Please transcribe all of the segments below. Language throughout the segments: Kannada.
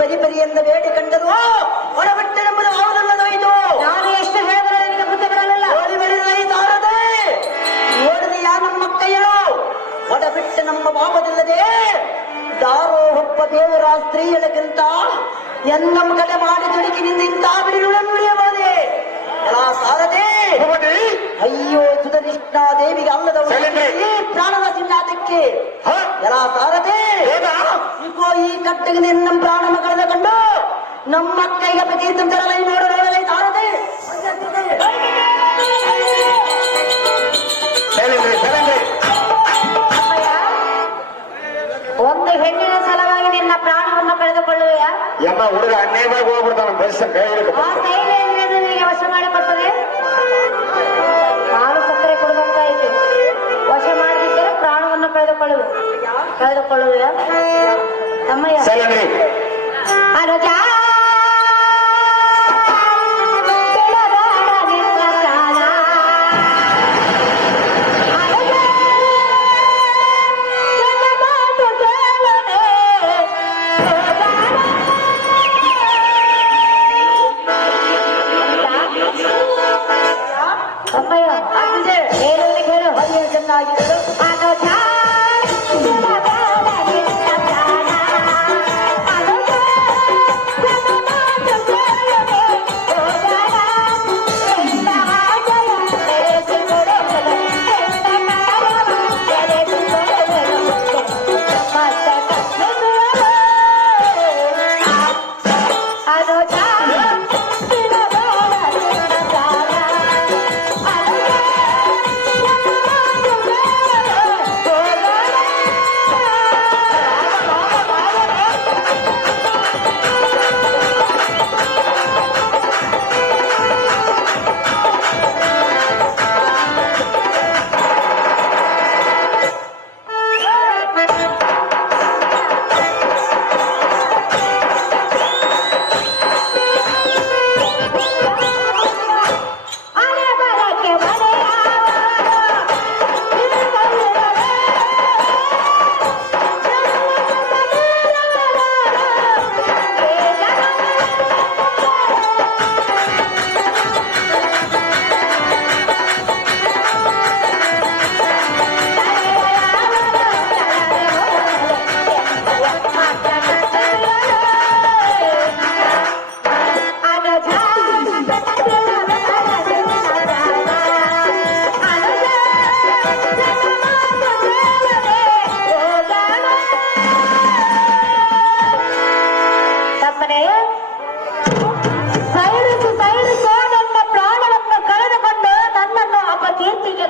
ಬರಿ ಬರಿ ಎಂದ ಬೇಡಿ ಕಂಡರು ಒಳಬಟ್ಟೆ ನಮ್ಮದು ಅವನಲ್ಲದೋಯ್ತು. ನಾನು ಎಷ್ಟು ಹೇಳಿದ್ರೆ ನಿನಗೆ ಬುದ್ಧಿ ಬರಲಿಲ್ಲ. ಓಡಿ ಬರಿ ತಾರದೆ ನೋಡಿದೆಯಾ ನಮ್ಮ ಕೈಯಳು ಒಡಬಿಟ್ಟೆ ನಮ್ಮ ಭಾವದಿಲ್ಲದೆ ದಾರೋ ಹೊಪ್ಪ ದೇವರ ಸ್ತ್ರೀಯಳಕ್ಕಿಂತ ಎನ್ನಮ್ಮ ಕಡೆ ಮಾಡಿ ದುಡುಕಿನಿಂದ ಇಂತ ಬಿಡಿಯುಳ ನುಡಿಯಬಹುದೇ ಎಲ್ಲ ಸಾರದೆ. ಅಯ್ಯೋ ಸುಧನಿಷ್ಠ ದೇವಿಗೆ ಅಲ್ಲದ ಪ್ರಾಣದ ಸಿಂಹಾಸಕ್ಕೆ ಎಲ್ಲ ಸಾರದೆ. ಇಗೋ ಈ ಕಟ್ಟಗೆ ನಮ್ಮ ಪ್ರಾಣ ಮಕ್ಕಳನ್ನ ಕಂಡು ನಮ್ಮ ಕೈಗೆ ಪ್ರತಿ ತುಂಬಿರಲ್ಲ ನೋಡಲೇ ಸಾರದೆ. ಒಂದು ಹೆಣ್ಣಿನ ಸಲುವಾಗಿ ನಿನ್ನ ಪ್ರಾಣವನ್ನು ಕಳೆದುಕೊಳ್ಳುವೆಯ? ಎಲ್ಲ ಹುಡುಗ ಅನ್ಯಾಯವಾಗಿ ಹೋಗ್ಬಿಡ್ತಾನ ಬಸ್ ಕೈ ಆ ಶೈಲಿಯನ್ನು ನಿನಗೆ ವಶ ಮಾಡಿಕೊಟ್ಟರೆ ಹಾಲು ಸಕ್ಕರೆ ಕೊಡುವಂತಾಯಿತು. ವಶ ಮಾಡದಿದ್ದರೆ ಪ್ರಾಣವನ್ನು ಕಳೆದುಕೊಳ್ಳುವೆಯ? ತಮ್ಮಯ್ಯ ಅನುಜ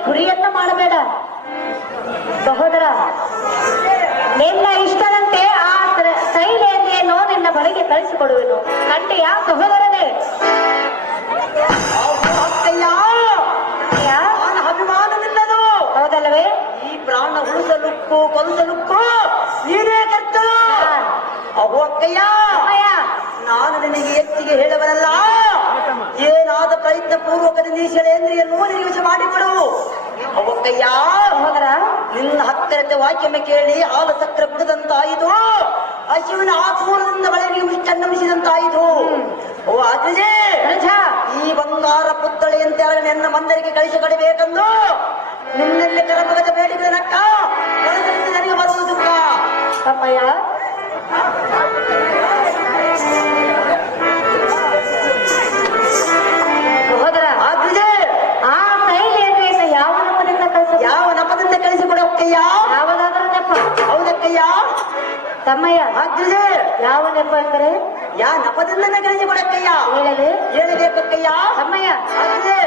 ಗುರಿಯನ್ನ ಮಾಡಬೇಡ ಸಹೋದರ. ನಿನ್ನ ಇಷ್ಟದಂತೆ ಆ ಶೈಲಿಯನ್ನೇನೋ ನಿನ್ನ ಬಳಿಗೆ ಕಳಿಸಿಕೊಡುವೆನು. ಕಂಡೆಯ ಸಹೋದರನೇ? ಅಭಿಮಾನವಿಲ್ಲದು ಹೌದಲ್ಲವೇ? ಈ ಪ್ರಾಣ ಉಳಿಸಲುಕ್ಕು ಕೊಲಿಸಲುಕ್ಕು ನೀನೇ ಕರ್ತಳು. ಅವು ಅಕ್ಕಯ್ಯ, ನಾನು ನಿನಗೆ ಹೆಚ್ಚಿಗೆ ಹೇಳಬರಲ್ಲ. ಏನಾದ ಪ್ರಯತ್ನ ಪೂರ್ವಕದಿಂದ ಈ ಶೈಲೇಂದ್ರಿಯನ್ನು ನಿನಗೆ ವಿಷ ಮಾಡಿಕೊಡು. ಅವಕ್ಕಯ್ಯ ಸಹೋದರ, ನಿನ್ನ ಹತ್ತಿರತೆ ವಾಕ್ಯಮ ಕೇಳಿ ಹಾಲು ಸಕ್ಕರೆ ಕುಡಿದಂತಾಯಿತು. ಹಸಿವಿನ ಆತ್ಮೂಲದಿಂದ ಬಳಿಗೆ ಮಿಷ್ಟನ್ನಮಿಸಿದಂತಾಯಿತು. ಓ ಅಜ್ಜೆ, ಈ ಬಂಗಾರ ಪುತ್ಥಳಿಯಂತೆ ನನ್ನ ಮಂದಿರಕ್ಕೆ ಕಳಿಸಿಕೊಡಬೇಕೆಂದು ನಿನ್ನಲ್ಲಿ ಕರಮಗದ ಬೇಡಿಕೆ ನಕ್ಕ ನನಗೆ ಬರುವುದು ದುಃಖ. ತಮ್ಮಯ್ಯ, ಸಹೋದರ, ಅಜ್ಜೆ ಆ ಶೈಲಿಯನ್ನು ಯಾವ ನಮ್ಮದಿಂದ ಕಳಿಸಿಕೊಡಕ್ಕಯ್ಯ? ಯಾವುದಾದ್ರೂ ನೆಪ? ಹೌದಕ್ಕಯ್ಯ. ತಮ್ಮಯ್ಯ, ಅಜ್ಜೆ ಯಾವ ನೆಪ ಅಂದರೆ? ನಪದಿಂದ ಕಳಿಸಿಕೊಡಕ್ಕಯ್ಯ. ಹೇಳಬೇಕಕ್ಕಯ್ಯ. ತಮ್ಮಯ್ಯ, ಅಜ್ಜೆ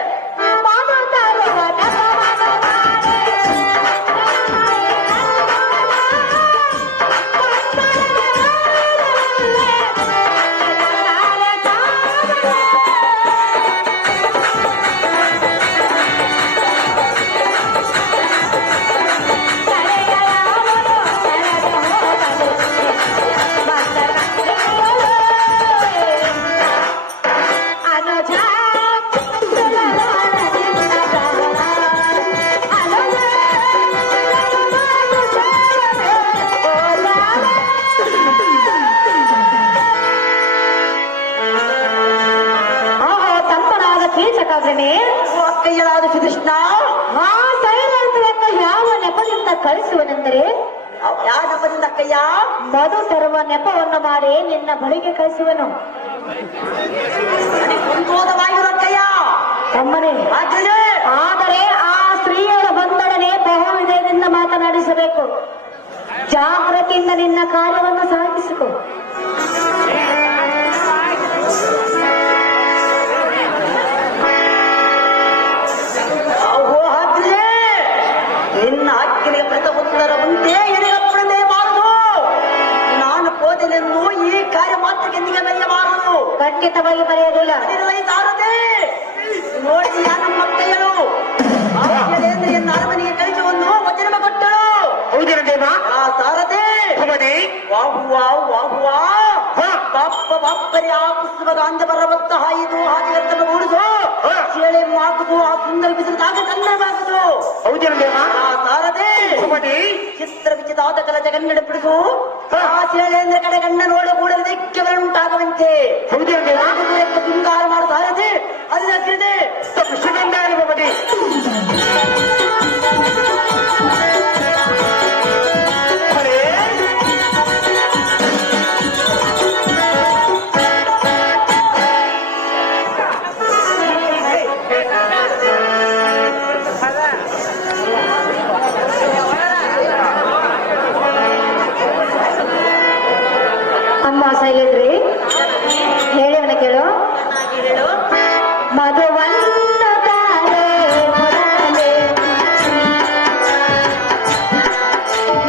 ಬೇಕಾದ್ರೆ ಅಕ್ಕಯ್ಯನಾದ ಶ್ರೀಕೃಷ್ಣ ಆ ಸೈರಾಂತರನ್ನ ಯಾವ ನೆಪದಿಂದ ಕಳಿಸುವನೆಂದರೆ ಯಾವ ನೆಪದಿಂದ ಅಕ್ಕಯ್ಯ? ಮಧು ತರುವ ನೆಪವನ್ನು ಮಾಡಿ ನಿನ್ನ ಬಳಿಗೆ ಕಳಿಸುವನು. ಸಂತೋಷವಾಗಿರು ಅಕ್ಕಯ್ಯ. ತಮ್ಮನೇ, ಆಜ್ಞೆ. ಆದರೆ ಆ ಸ್ತ್ರೀಯರ ಬಂದೊಡನೆ ಬಹುವಿಧದಿಂದ ಮಾತನಾಡಿಸಬೇಕು. ಜಾಗೃತಿಯಿಂದ ನಿನ್ನ ಕಾರ್ಯವನ್ನು ಸಾಗಿಸಿಕೊ. ಅಹೋ ಆಜ್ಞೆ. ನಿನ್ನ ಆಜ್ಞೆಗೆ ಪ್ರತ ಉತ್ತರ ಮುಂದೆ ಎಡೆಗಪ್ಪಣೆ ಮಾಡುದು. ನಾನು ಹೋದೆನೆಂದು ಈ ಕಾರ್ಯ ಮಾತ್ರಕ್ಕೆ ನಿಗಮಯ್ಯಬಾರದು. ಖಂಡಿತವಾಗಿ ಬರೆಯುವುದಿಲ್ಲ. ಸಾರದೆ ನೋಡಿದ ನಮ್ಮ ಅಕ್ಕಯ್ಯರು ಆಜ್ಞೆಯಿಂದ ಅರಮನೆಗೆ ಕಳಿಸುವನ್ನು ವಚನ ಕೊಟ್ಟಳು. ಹೌದೇನದೇವ? ಆ ಸಾರದೆ ವಾಹುವಾ ವಾಹುವಾ ಬಾಪ್ಪ ಬಾಪ್ಪರಿ ಆ ಪುಸ್ತಕದ ಅಂಜ ಬರವತ್ತ ಹಾಯಿದು ಹಾದಿಗರ್ತನ ಮೂಡಿಸು ಚೇಳೆ ಮಾಗುದು ಆ ಸುಂದರ ಬಿಸಿಲಾಗ ಕನ್ನಡವಾಗುದು. ಹೌದೇನದೇವ? ಆ ಸಾರದೆ ಚಿತ್ರ ವಿಚಿತಾದ ಕಲಜ ಕನ್ನಡ ಬಿಡಿಸು ಆ ಚೇಳೆ ಅಂದ್ರೆ ಕಡೆ ಗಣ್ಣ ನೋಡ ಕೂಡಲೇ ದಿಕ್ಕವರುಂಟಾಗುವಂತೆ ಹೌದೇನದೇವ? ಶೃಂಗಾರ ಮಾಡು ಸಾರದೆ ಅದನ್ನ ಕ್ರೀಡೆ ಬಾಬಡಿ ಅಮ್ಮ ಸೈಲೇಂದ್ರಿ, ಹೇಳಿವನ ಕೇಳು. ಮಧುವನ್ನು ತಾರೆ ಮೊದಲೇ,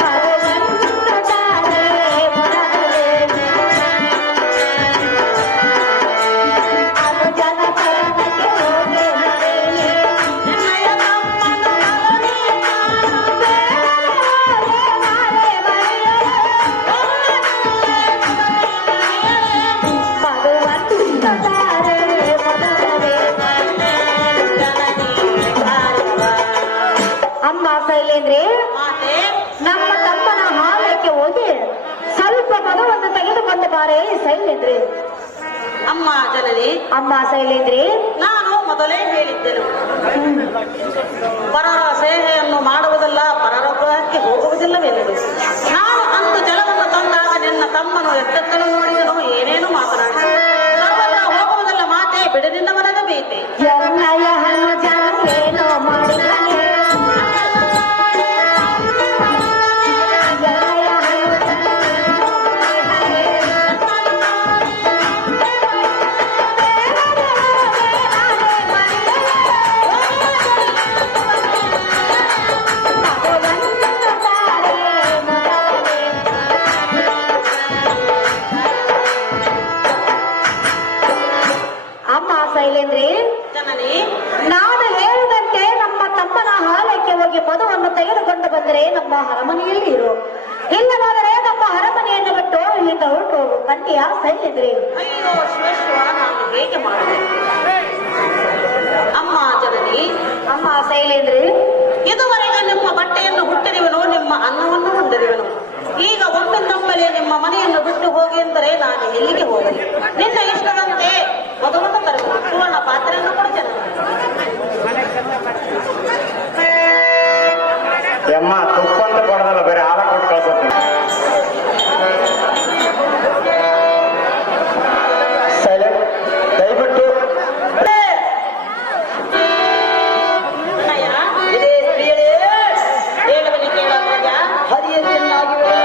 ಮಧುವನ್ನು ತಾರೆ ಮೊದಲೇ, ಅದು ಜನ ಶರಣಕ್ಕೆ ಹೋಗಿ ಮರೆಯೇ, ನಿನ್ನಯ ತಮ್ಮನು ಮಗನೇ ನಾನು ಬೇರೆ ನಾಳೆ ಮರೆಯೇ, ಮಧುವನ್ನು ತಾರೆ ಮೊದಲೇ. ಅಮ್ಮ ಸೈಲೇಂದ್ರಿ, ನಮ್ಮ ತಮ್ಮನ ಹಾಲಕ್ಕೆ ಹೋಗಿ ಸ್ವಲ್ಪ ಮಗವನ್ನು ತೆಗೆದುಕೊಂಡು ಬಾರೆ ಸೈಲೇಂದ್ರಿ. ಅಮ್ಮ ಜನನಿ, ಅಮ್ಮ ಸೈಲೇಂದ್ರಿ, ನಾನು ಮೊದಲೇ ಹೇಳಿದ್ದೆನು ಪರರ ಸೇವೆಯನ್ನು ಮಾಡುವುದಲ್ಲ, ಪರರ ಗೃಹಕ್ಕೆ ಹೋಗುವುದಿಲ್ಲವೆಂದು. ನಾನು ಅಂದು ಜಲವನ್ನು ತಂದಾಗ ನಿನ್ನ ತಮ್ಮನು ಎತ್ತೆತ್ತಲು ನೋಡಿದನು, ಏನೇನು ಮಾತನಾಡಿ ಸರ್ವತ್ರ ಹೋಗುವುದಲ್ಲ, ಮಾತೆ ಬಿಡದಿಂದ ಮನದ ಬೇತೆ. ಎನ್ನಯ ಹನುಜ ಏನೋ ಮಾಡಿದನೆ, ಎನ್ನಯ ಹನುಜ ಅಮ್ಮ ಸೈಲೇಂದ್ರಿ, ಜನನಿ, ನಾನು ಹೇಳಿದಂತೆ ನಮ್ಮ ತಮ್ಮನ ಹಾಲಕ್ಕೆ ಹೋಗಿ ಮಧುವನ್ನು ತೆಗೆದುಕೊಂಡು ಬಂದರೆ ನಮ್ಮ ಅರಮನೆಯಲ್ಲಿ ಇರು, ಇಲ್ಲವಾದರೆ ನಮ್ಮ ಅರಮನೆಯನ್ನು ಬಿಟ್ಟು ಇಲ್ಲಿಂದ ಹೊರಟು ಹೋಗು. ಕಂಡಿಯ ಸೈಲೇಂದ್ರಿ? ಅಯ್ಯೋ ಶಿವ, ನಾನು ಹೇಗೆ ಮಾಡಿದೆ? ಅಮ್ಮ ಜನನಿ, ಅಮ್ಮ ಸೈಲೇಂದ್ರಿ, ಇದುವರೆಗೆ ನಿಮ್ಮ ಬಟ್ಟೆಯನ್ನು ಹುಟ್ಟಿರುವನು, ನಿಮ್ಮ ಅನ್ನವನ್ನು ಹೊಂದಿರುವನು. ಈಗ ಒಮ್ಮೆಂದೊಮ್ಮೆಲೆ ನಿಮ್ಮ ಮನೆಯನ್ನು ಬಿಟ್ಟು ಹೋಗಿ ಎಂದರೆ ನಾನು ಎಲ್ಲಿಗೆ ಹೋಗಲಿ? ನಿನ್ನ ಇಷ್ಟದಂತೆ ಮಧುವನ್ನು ತರಬೇಕು, ಸುವರ್ಣ ಪಾತ್ರೆಯನ್ನು ಕೊಡ್ತೇನೆ. ಅಮ್ಮ ತುಪ್ಪ ಅಂತ ಕೊಡದಲ್ಲ, ಬೇರೆ ಹಾಲ ಕೊಟ್ಟು ಕಳ್ಸತ್ತೆ. ದಯವಿಟ್ಟು ಇದೇ ಸ್ತ್ರೀಯರೇ ಹೇಳುವಲ್ಲಿ ಕೇಳಾಗ ಹರಿಯ ಚೆನ್ನಾಗಿವೆ.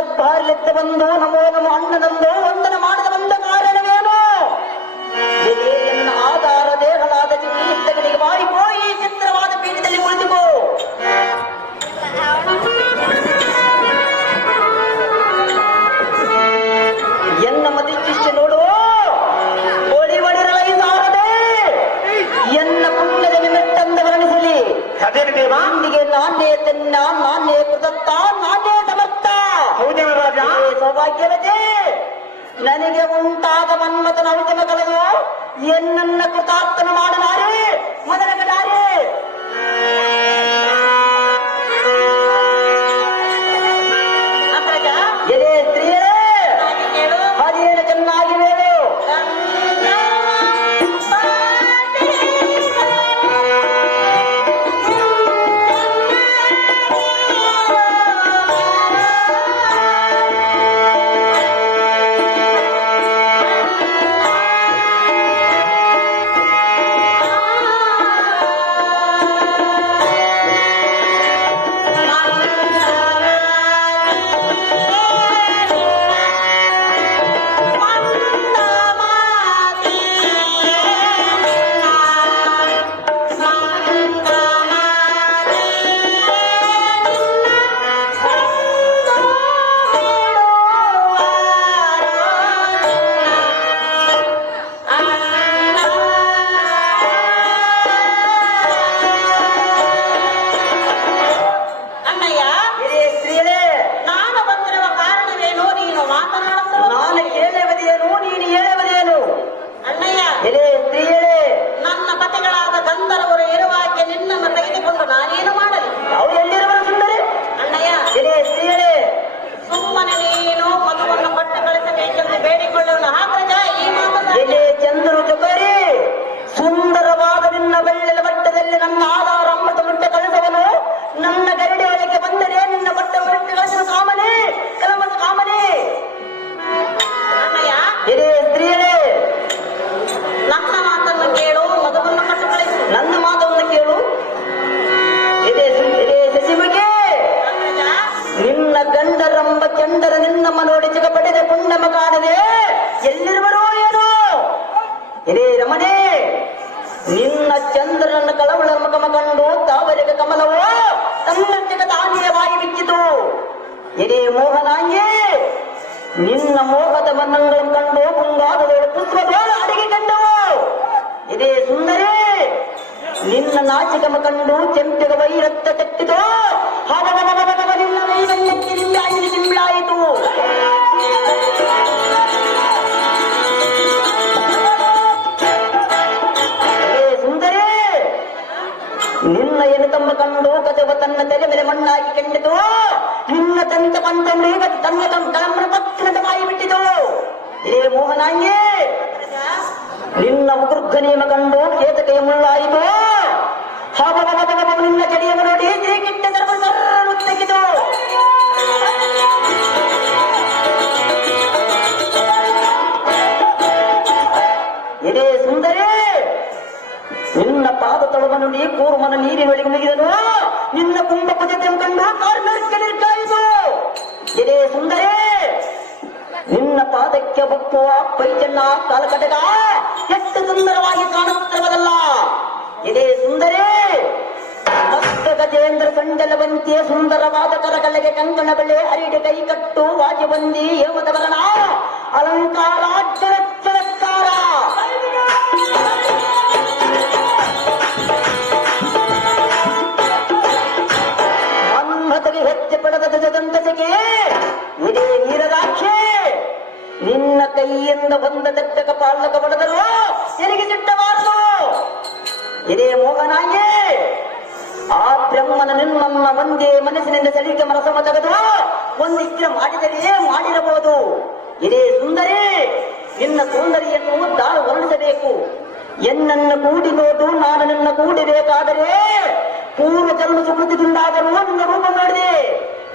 ದರ್ಬಾರ್ಲೆತ್ತ ಬಂದು ನಮೋ ನಮೋ ಅಣ್ಣನಂದು ವಂದನ ಮಾಡದ ಬಂದ ಕಾರಣವೇನು? ಇದೇ ಎನ್ನ ಆಧಾರ ದೇಹಲಾದ ಚಿಕಿತ್ಸಕನಿಗೆ ಬಾಯಿಗೋ ಈ ಚಿತ್ರವಾದ ಪೀಠದಲ್ಲಿ ಕುಳಿತುಕೋ. ಎನ್ನ ಮತಿಚ್ಛಿಷ್ಟ ನೋಡು, ಒಳಿವಡಿರಲೈ ಸಾರದೆ ಎನ್ನ ಪುಣ್ಯದ ನಿಮಿತ್ತಂದ ವರ್ಣಿಸಲಿ. ಇಂದಿಗೆ ನಾನೇ ತೆನ್ನ, ನಾನೇ ಕೃತತ್ತ, ನಾನೇ ಸಮರ್ಥ. ಸೌಭಾಗ್ಯವತೆ ನನಗೆ ಉಂಟಾದ ಮನ್ಮಥನ ಔಷಧ ಕಳೆದು ಎನ್ನನ್ನ ಕೃತಾರ್ಥನ ಮಾಡಲಾರೆ ಮೊದಲ ಕಡಾರೆ. ಎಲೆ ಸ್ತ್ರೀಯರೇ, ಹರಿಯೇನು ಚೆನ್ನಾಗಿ ಹೇಳು. ನಿನ್ನ ಚಂದ್ರನ ಕಳವಳ ಮುಖಮ ಕಂಡು ತಾವರೆಗ ಕಮಲವೋ ತನ್ನಟ್ಟಿಗೆ ತಾನಿಯ ಬಾಯಿ ಬಿಚ್ಚಿತು. ಇದೇ ಮೋಹನಾಂಗಿ ನಿನ್ನ ಮೋಹದ ಬಣ್ಣಗಳನ್ನು ಕಂಡು ಮುಂಗಾದದಳು ಪುಷ್ಪಗೋಳ ಅಡಿಗೆ ಕಂಡವು. ಇದೇ ಸುಂದರಿ ನಿನ್ನ ನಾಚಿಕಮ ಕಂಡು ಚೆಂಪಿಗ ವೈರತ್ತ ಕಟ್ಟಿತು. ನಿನ್ನ ನೈವನ್ಯಕ್ಕೆ ನಿಂಬಾಯಿ ನಿಂಬಳಾಯಿತು. ನಿನ್ನ ಎನತಮ್ಮ ಕಂಡು ಕಥವ ತನ್ನ ತೆರೆ ಮೇಲೆ ಮಣ್ಣಾಗಿ ಕಂಡಿತು. ನಿನ್ನ ತಂತ ಪಂಚಮಿ ತನ್ನ ತಮ್ಮ ಪತ್ತಿನದ ಬಾಯಿ ಬಿಟ್ಟಿತು. ಇದೇ ಮೋಹನಾಂಗಿ ನಿನ್ನ ಉಗುರ್ಘ ನೇಮ ಕಂಡು ಕೇತಕೆಯ ಮುಳ್ಳಾಯಿತು. ನಿನ್ನ ಚಡಿಯನ್ನು ನೋಡಿ ಶ್ರೀಕಿಟ್ಟ ಸರ್ವ ಸರ್ವ ತೆಗೆದು. ಇದೇ ಸುಂದರಿ ನಿನ್ನ ಪಾದ ತೊಳವ ನುಡಿ ಕೂರ್ಮನ ನೀರಿನೊಳಗೆ ಮುಗಿದನು. ನಿನ್ನ ಕುಂಭ ಕುಜತೆ ಕಂಡು ಕಾರ್ಮಿಕನಿರ್ಕಾಯಿತು. ಇದೇ ಸುಂದರಿ ನಿನ್ನ ಪಾದಕ್ಕೆ ಬಪ್ಪುವ ಪೈಜನ್ನ ಕಾಲಕಟಕ ಎಷ್ಟು ಸುಂದರವಾಗಿ ಕಾಣುತ್ತಿರುವುದಲ್ಲ. ಇದೇ ಸುಂದರಿ ಭಕ್ತ ಗಜೇಂದ್ರ ಸಂಡಲವಂತಿಯ ಸುಂದರವಾದ ಕರಗಲೆಗೆ ಕಂಕಣ ಬಳೆ ಅರಿಡೆ ಕೈ ಕಟ್ಟು ವಾಜಬಂದಿ ಹೇಮದವರಣ ಅಲಂಕಾರ ಚಲತ್ಕಾರ ಮನ್ಮಥಗೆ ಹೆಜ್ಜೆ ಪಡೆದ ದಂತಸೆಗೆ ಇದೇ ವೀರರಾಕ್ಷೆ ನಿನ್ನ ಕೈಯಿಂದ ಬಂದ ದಟ್ಟಕ ಪಾಲಕ ಪಡೆದರು ನಿನಗೆ ಸಿಟ್ಟಬಾರದು. ಇದೇ ಮೋಹನಾಂಗಿ ಆ ಬ್ರಹ್ಮನ ನಿನ್ನ ಒಂದೇ ಮನಸ್ಸಿನಿಂದ ಸಲಿಕೆ ಮನಸಮ ತೆಗೆದು ಒಂದಿಗ್ರ ಮಾಡಿದರೆ ಮಾಡಿರಬಹುದು. ಇದೇ ಸುಂದರಿ ನಿನ್ನ ಸುಂದರಿಯನ್ನು ದಾರು ವರ್ಣಿಸಬೇಕು. ಎನ್ನನ್ನು ಕೂಡಿ ನೋಡು, ನಾನು ನಿನ್ನ ಕೂಡಿಬೇಕಾದರೆ ಪೂರ್ವ ಜನ್ಮ ಸುಕೃತಿಯಿಂದಾದರೂ ನಿನ್ನ ರೂಪ ಮಾಡಿದೆ.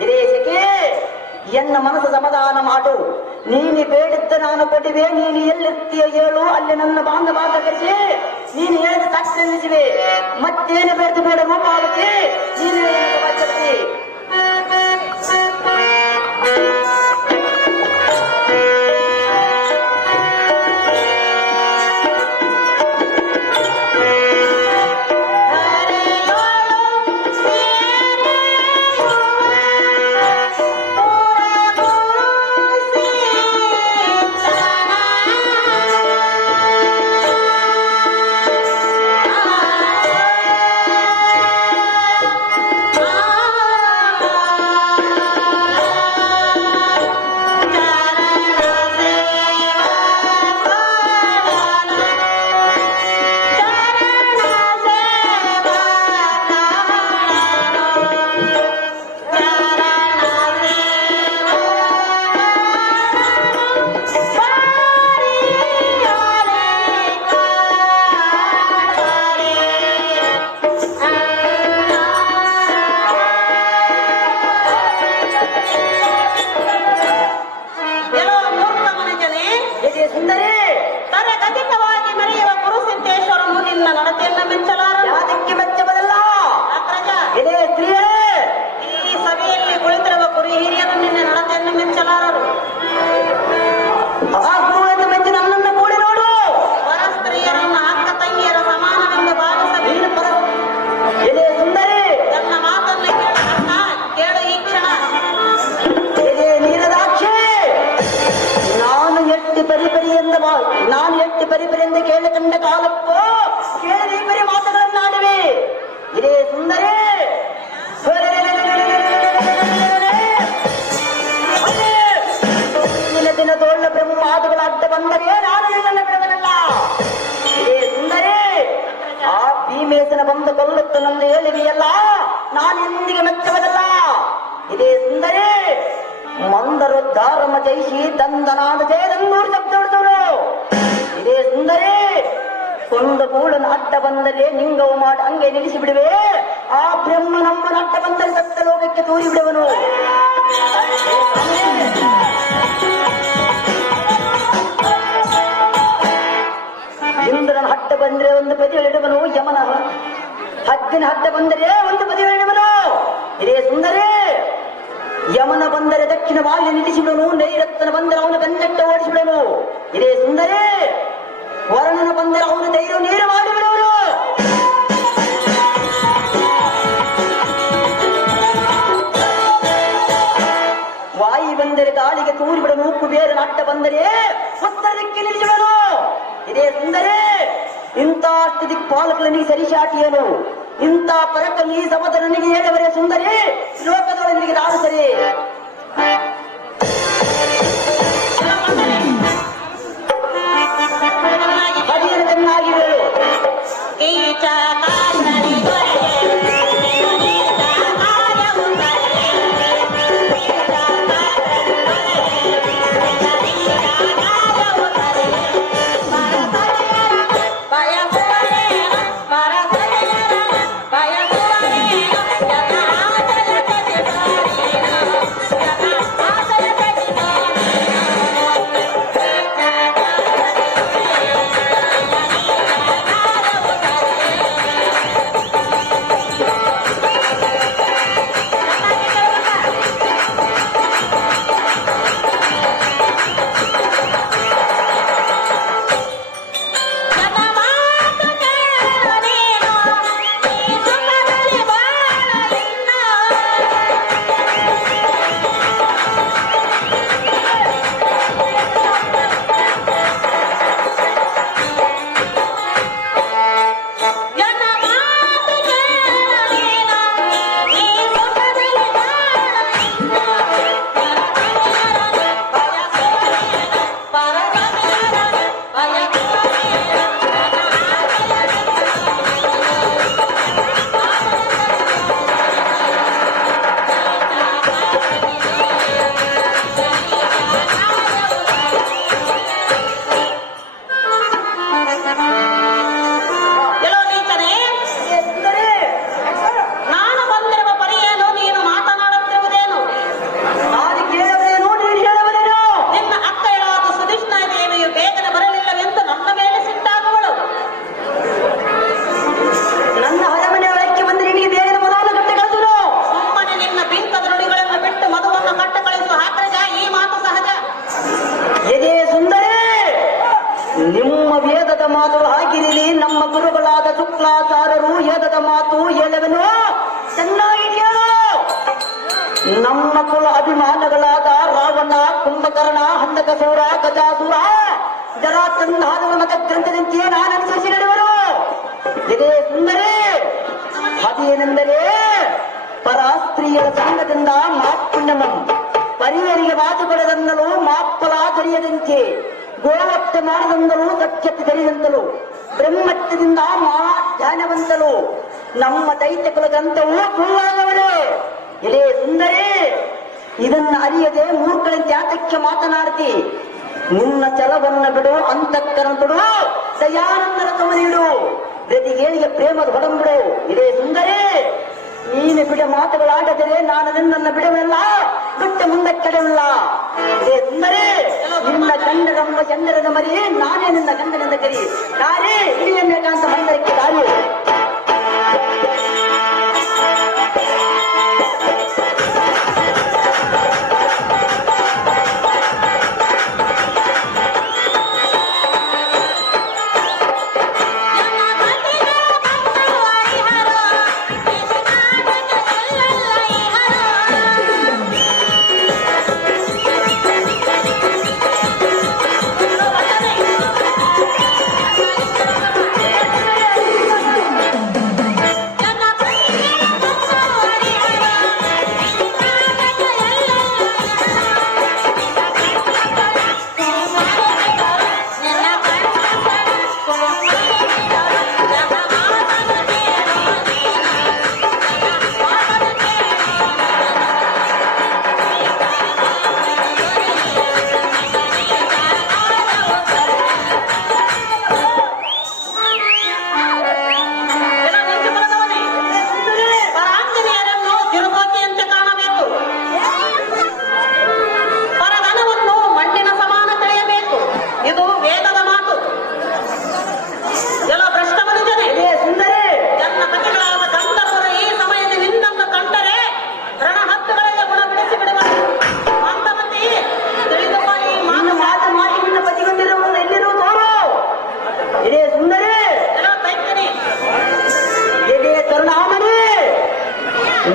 ಇದೇ ಸಖೆ ಎನ್ನ ಮನಸ್ಸು ಸಮಾಧಾನ ಮಾಡು. ನೀನು ಬೇಡಿದ್ದ ನಾನು ಕೊಟ್ಟಿವೆ. ನೀನು ಎಲ್ಲಿರ್ತೀಯ ಹೇಳು, ಅಲ್ಲಿ ನನ್ನ ಬಾಂಧವಾದ ಕರೆಸಿ ನೀನು ಹೇಳಿದ ಸಾಕ್ಷಿ ನಿಲ್ಲಿಸಿವೆ. ಮತ್ತೇನು ಬೇಡ ಬೇಡ ರೂಪಾವತಿ ನೀನು ನಿನ್ನ ನಡತೆಯನ್ನ ಮೆಚ್ಚಲಾರರು. ಯಾದಕ್ಕೆ ಮೆಚ್ಚಬಲ್ಲ ಅಗ್ರಜ, ಇದೇ ಸ್ತ್ರೀಯರೇ ಈ ಸಭೆಯಲ್ಲಿ ಕುಳಿತಿರುವ ಕುರಿ ಹಿರಿಯರು ನಿನ್ನ ನಡತೆಯನ್ನು ಮೆಚ್ಚಲಾರರು. ಆ ಗುರುಗಳನ್ನು ಮೆಚ್ಚಿ ನನ್ನನ್ನು ಕೂಡಿ ನೋಡು. ಪರ ಸ್ತ್ರೀಯರನ್ನ ಅಕ್ಕ ತಂಗಿಯರ ಸಮಾನವೆಂದು ಭಾವಿಸಬೇಕು. ನೀನು ಇದೇ ಸುಂದರಿ ನನ್ನ ಮಾತನ್ನ ಕೇಳ ಅಣ್ಣ, ಕೇಳು ಈ ಕ್ಷಣ. ಇದೇ ನೀರದಾಕ್ಷಿ ನಾನು ಎಟ್ಟಿ ಪರಿಪರಿ ಎಂದು ಕೇಳಿ ಕಂಡ ಕಾಲಕ್ಕೂ ಕೇಳಿ ಬರಿ ಮಾತುಗಳನ್ನಾಡುವೆ. ಇದೇ ಸುಂದರಿ ದಿನ ತೋಳ ಬ್ರಹ್ಮಾದಿಗಳ ಅಡ್ಡ ಬಂದರೆ ನಾನು ನಿನ್ನನ್ನು ಬಿಡುವುದಿಲ್ಲ. ಇದೇ ಸುಂದರಿ ಆ ಭೀಮೇಶನ ಬಂದು ಕೊಲ್ಲುತ್ತನೆಂದು ಹೇಳಿವೆಯಲ್ಲ, ನಾನು ಎಂದಿಗೆ ಮೆಚ್ಚುವುದಿಲ್ಲ. ಇದೇ ಸುಂದರಿ ಮಂದರುದ್ಧಾರಮ ಜಯಿಸಿ ದಂದನಾದ ಜಯದಂದೂರು ಶಬ್ದೋಡಿಸೋರು. ಇದೇ ಸುಂದರಿ ಕೊಂದು ಗೂಳನ ಅಡ್ಡ ಬಂದರೆ ನಿಂಗವು ಮಾಡಿ ಹಂಗೆ ನಿಲ್ಲಿಸಿ ಬಿಡುವೆ. ಆ ಬ್ರಹ್ಮ ನಮ್ಮನ ಅಡ್ಡ ಬಂದರೆ ಸತ್ತ ಲೋಕಕ್ಕೆ ತೂರಿ ಬಿಡುವನು. ಇಂದ್ರನ ಹಟ್ಟ ಬಂದರೆ ಒಂದು ಬದಿಯಲ್ಲಿಡುವನು ಯಮನ, ಹದ್ದಿನ ಹಟ್ಟ ಬಂದರೆ ಒಂದು ಬದಿಯಲ್ಲಿಡುವನು. ಇದೇ ಸುಂದರಿ ಯಮನ ಬಂದರೆ ದಕ್ಷಿಣ ಬಾಗಿಲು ನಿಲ್ಲಿಸಿಬಿಡನು, ನೈರತ್ತನ ಬಂದರೆ ಅವನ ಗಂಜಟ್ಟ ಓಡಿಸಿಬಿಡನು. ಇದೇ ಸುಂದರಿ ವರುಣನ ಬಂದರೆ ಅವನು ಧೈರ್ಯ ನೀರು ಮಾಡಿಬಿಡುವನು. ವಾಯು ಬಂದರೆ ಗಾಳಿಗೆ ತೂರಿ ಬಿಡನು, ಕುಬೇರನ ಅಡ್ಡ ಬಂದರೆ ಉತ್ತರಕ್ಕೆ ನಿಲ್ಲಿಸಿಬಿಡನು. ಇದೇ ಸುಂದರಿ ಇಂಥ ದಿಕ್ಪಾಲಕನಿಗೆ ಸರಿಸಾಟಿಯನು, ಇಂಥ ಪರಕಲ್ಲಿ ಸಮತನಿಗೆ ಹೇಳವರೇ ಸುಂದರಿ ಲೋಕದೊಳಗೆ ನಾನು ಸರಿ. ಹರಿಯನ ಚೆನ್ನಾಗಿ ಹೇಳು. ಮಾತು ಹಾಗಿರಲಿ. ನಮ್ಮ ಗುರುಗಳಾದ ಶುಕ್ಲಾಚಾರ್ಯರು ಹೇಳದ ಮಾತು ಹೇಳುವನು ಚೆನ್ನಾಗಿದೆಯೋ. ನಮ್ಮ ಕುಲ ಅಭಿಮಾನಗಳಾದ ರಾವಣ, ಕುಂಭಕರ್ಣ, ಹಂದಕಸೂರ, ಗಜಾಸುರ, ಜರಾಸಂಧಾನವ ಮತ ಗ್ರಂಥದಂತೆ ನಾನು ಅನುಸರಿಸಿ ನಡೆಯುವರು. ಇದೇ ಸುಂದರಿ ಅದೇನೆಂದರೆ ಪರಾಸ್ತ್ರೀಯರ ಸಂಘದಿಂದ ಮಾಪುಣ್ಯಮಂ ಪರಿಯರಿಗೆ ವಾದುಗಳದನ್ನಲು ಮಾಪ್ಪಲ ದೊರೆಯದಂತೆ ಗೋವತ್ಯ ಮಾಡದಂದಲು ಸತ್ಯತೆ ದೊರೆಯದಂತಲು ಬ್ರಹ್ಮತ್ಯದಿಂದ ಮಾ ಧ್ಯಾನವಂತಲು ನಮ್ಮ ದೈತ್ಯ ಕುಲ ಗ್ರಂಥವು ಸುಳ್ಳಾಗವರೆ. ಇದೇ ಸುಂದರಿ ಇದನ್ನ ಅರಿಯದೆ ಮೂರ್ಖಳಂತೆ ಯಾತಕ್ಕೆ ಮಾತನಾಡ್ತಿ? ನಿನ್ನ ಛಲವನ್ನ ಬಿಡು, ಅಂತಃಕರಣ ಬಿಡು, ದಯಾನಂದರ ಸಮನಿಡು, ಗತಿಗೇಳಿಗೆ ಪ್ರೇಮದ ಹೊಡಂಬಿಡು. ಇದೇ ಸುಂದರಿ ನೀನು ಬಿಡ ಮಾತುಗಳಾಡದರೆ ನಾನು ನಿನ್ನನ್ನು ಬಿಡುವಲ್ಲ, ಬಿಟ್ಟು ಮುಂದಕ್ಕೆಡವಿಲ್ಲ. ಇದೇ ಸುಂದರಿ, ನಿನ್ನ ಗಂಡನಮ್ಮ ಚಂದ್ರನ ಮರಿ, ನಾನೇ ನಿನ್ನ ಗಂಡನೆಂದ ಕರಿ. ದಾರಿ ಹಿಡಿಯಬೇಕಂತ ಮಂದಿರಕ್ಕೆ ದಾರಿ.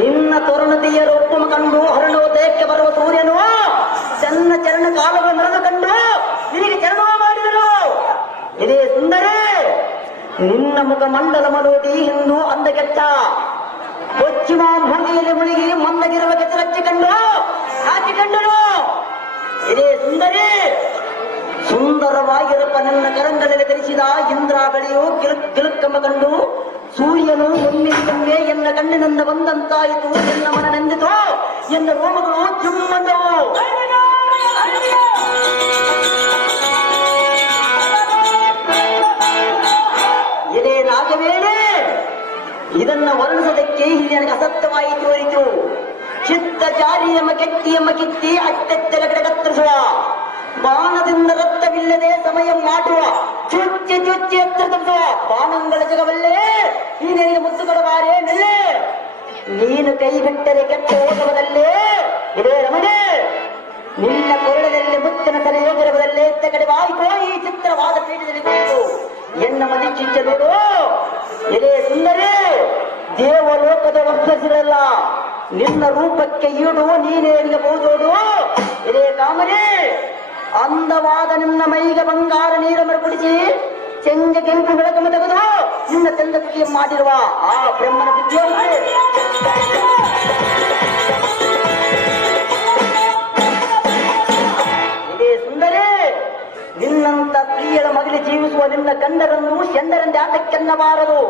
ನಿನ್ನ ತರುಣತೆಯ ರೂಪಮ ಕಂಡು ಹರಳೋದಯಕ್ಕೆ ಬರುವ ಸೂರ್ಯನು ಚನ್ನ ಚರಣ ಕಾಲಗಳು ನಡೆದು ಕಂಡು ನಿನಗೆ ಚರಣ ಮಾಡಿದನು. ಇದೇ ಸುಂದರಿ, ನಿನ್ನ ಮುಖ ಮಂಡಲ ಮನೋಟಿ ಹಿಂದೂ ಅಂದಗೆಟ್ಟ ಪಶ್ಚಿಮ ಭೂಮಿಯಲ್ಲಿ ಮುಳುಗಿ ಮಂದಗಿರುವ ಕೆತ್ತರಚ್ಚಿಕೊಂಡು ಹಾಕಿಕೊಂಡನು. ಇದೇ ಸುಂದರಿ, ಸುಂದರವಾಗಿರುವ ನನ್ನ ಕರಂಗದಲ್ಲಿ ಧರಿಸಿದ ಇಂದ್ರ ಬೆಳೆಯು ಗಿಲುಕ್ಕಂಬ ಕಂಡು ಸೂರ್ಯನು ಒಮ್ಮಿಂದೊಮ್ಮೆ ಎನ್ನ ಕಣ್ಣಿನಿಂದ ಬಂದಂತಾಯಿತು. ಎನ್ನ ಮನ ನಂದಿತು, ಎನ್ನ ರೋಮಗಳು ಚುಮ್ಮಂದವು. ಇದೇ ರಾಜವೇಳೆ, ಇದನ್ನ ವರ್ಣಿಸೋದಕ್ಕೆ ಇಲ್ಲಿ ನನಗೆ ಅಸತ್ಯವಾಗಿ ತೋರಿತು. ಚಿತ್ತ ಜಾರಿ ಎಂಬ ಕೆತ್ತಿ ಎಂಬ ಕಿತ್ತಿ ಅಟ್ಟೆತ್ತರ ಕಡೆ ಕತ್ತರಿಸುವ, ಬಾಣದಿಂದ ರಕ್ತವಿಲ್ಲದೆ ಸಮಯ ಮಾಡುವ, ಚುಚ್ಚಿ ಚುಚ್ಚಿ ಎತ್ತರ ತಪ್ಪಿಸುವ ಬಾಣಂಗಳ ಜಗವಲ್ಲೇ ನೀನಿಗೆ ಮುತ್ತು ಕೊಡಬಾರೇ ನೆಲ್ಲೆ. ನೀನು ಕೈ ಬಿಟ್ಟರೆ ಕೆಟ್ಟ ಓಟವದಲ್ಲೇ. ಇದೇ ರಮಣೆ, ನಿನ್ನ ಕೊರಳದಲ್ಲಿ ಮುತ್ತಿನ ತಲೆ ಯೋಗಿರಬದಲ್ಲೇ ಎತ್ತ ಕಡೆ ಬಾಯಿಕೋ ಈ ಚಿತ್ರವಾದ ಪೀಠದಲ್ಲಿ ಕುಳಿತು ಎನ್ನ ಮದಿ ಚಿಚ್ಚ ನೋಡು. ಇದೇ ಸುಂದರಿ, ದೇವಲೋಕದ ವಂಶಸಿರಲ್ಲ, ನಿನ್ನ ರೂಪಕ್ಕೆ ಈಡು ನೀನೇ ಬಹುದೋಡು. ಇದೇ ಕಾಮನೆ, ಅಂದವಾದ ನಿನ್ನ ಮೈಗೆ ಬಂಗಾರ ನೀರು ಮರುಕುಡಿಸಿ ಚೆಂಗ ಕೆಂಪು ಬೆಳಕನ್ನು ತೆಗೆದು ನಿನ್ನ ಚಂದಕ್ಕೆ ಮಾಡಿರುವ ಆ ಬ್ರಹ್ಮನ ವಿದ್ಯೆ. ಇದೇ ಸುಂದರಿ, ನಿನ್ನಂತ ಸ್ತ್ರೀಯರ ಮಗಲಿ ಜೀವಿಸುವ ನಿನ್ನ ಗಂಡರನ್ನು ಚಂದರಂತೆ ಆಟಕ್ಕೆನ್ನಬಾರದು.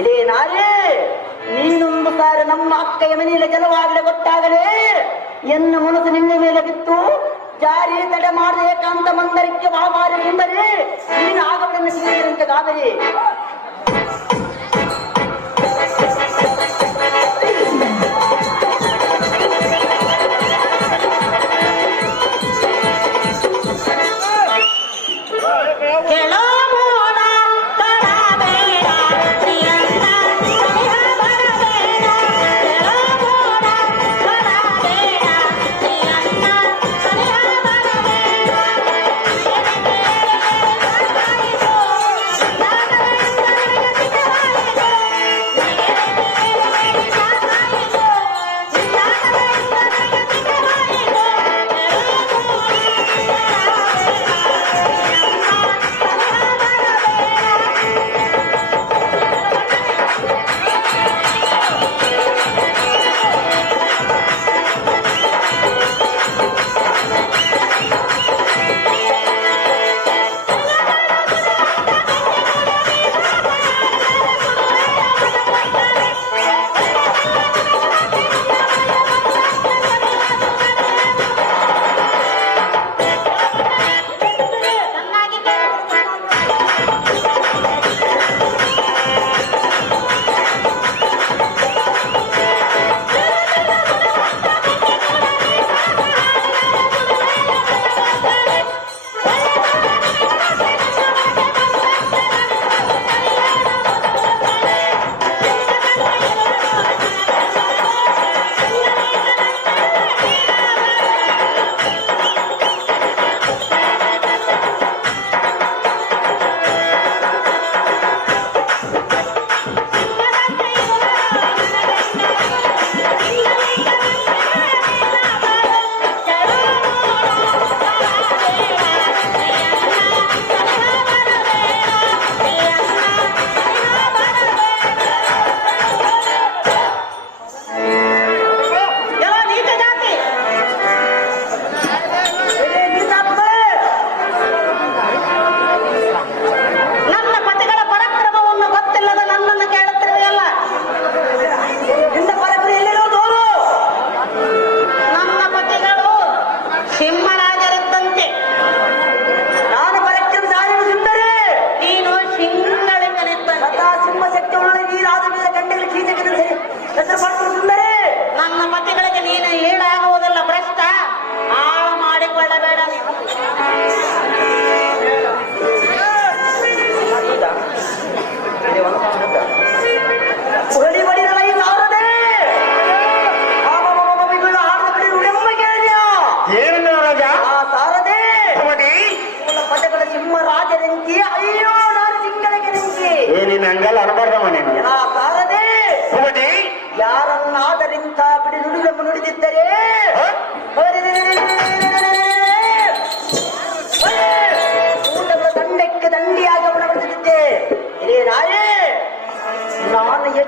ಇದೇ ನಾರೇ, ನೀನೊಂದು ಸಾರಿ ನಮ್ಮ ಅಕ್ಕಯ ಮನೆಯಲ್ಲಿ ಜಲವಾಗಲೇ ಗೊತ್ತಾಗಲೇ ಎನ್ನ ಮನಸ್ಸು ನಿನ್ನ ಮೇಲೆ ಬಿತ್ತು. ಜಾರಿ ತಡೆ ಮಾಡದೆ ಏಕಾಂತ ಮಂದರಕ್ಕೆ ಬಾಬಾರಿ ಎಂದರೆ ನೀನು ಆಗಬಡನ್ನು ಸಿಗದಂತೆ ಗಾಬರಿ.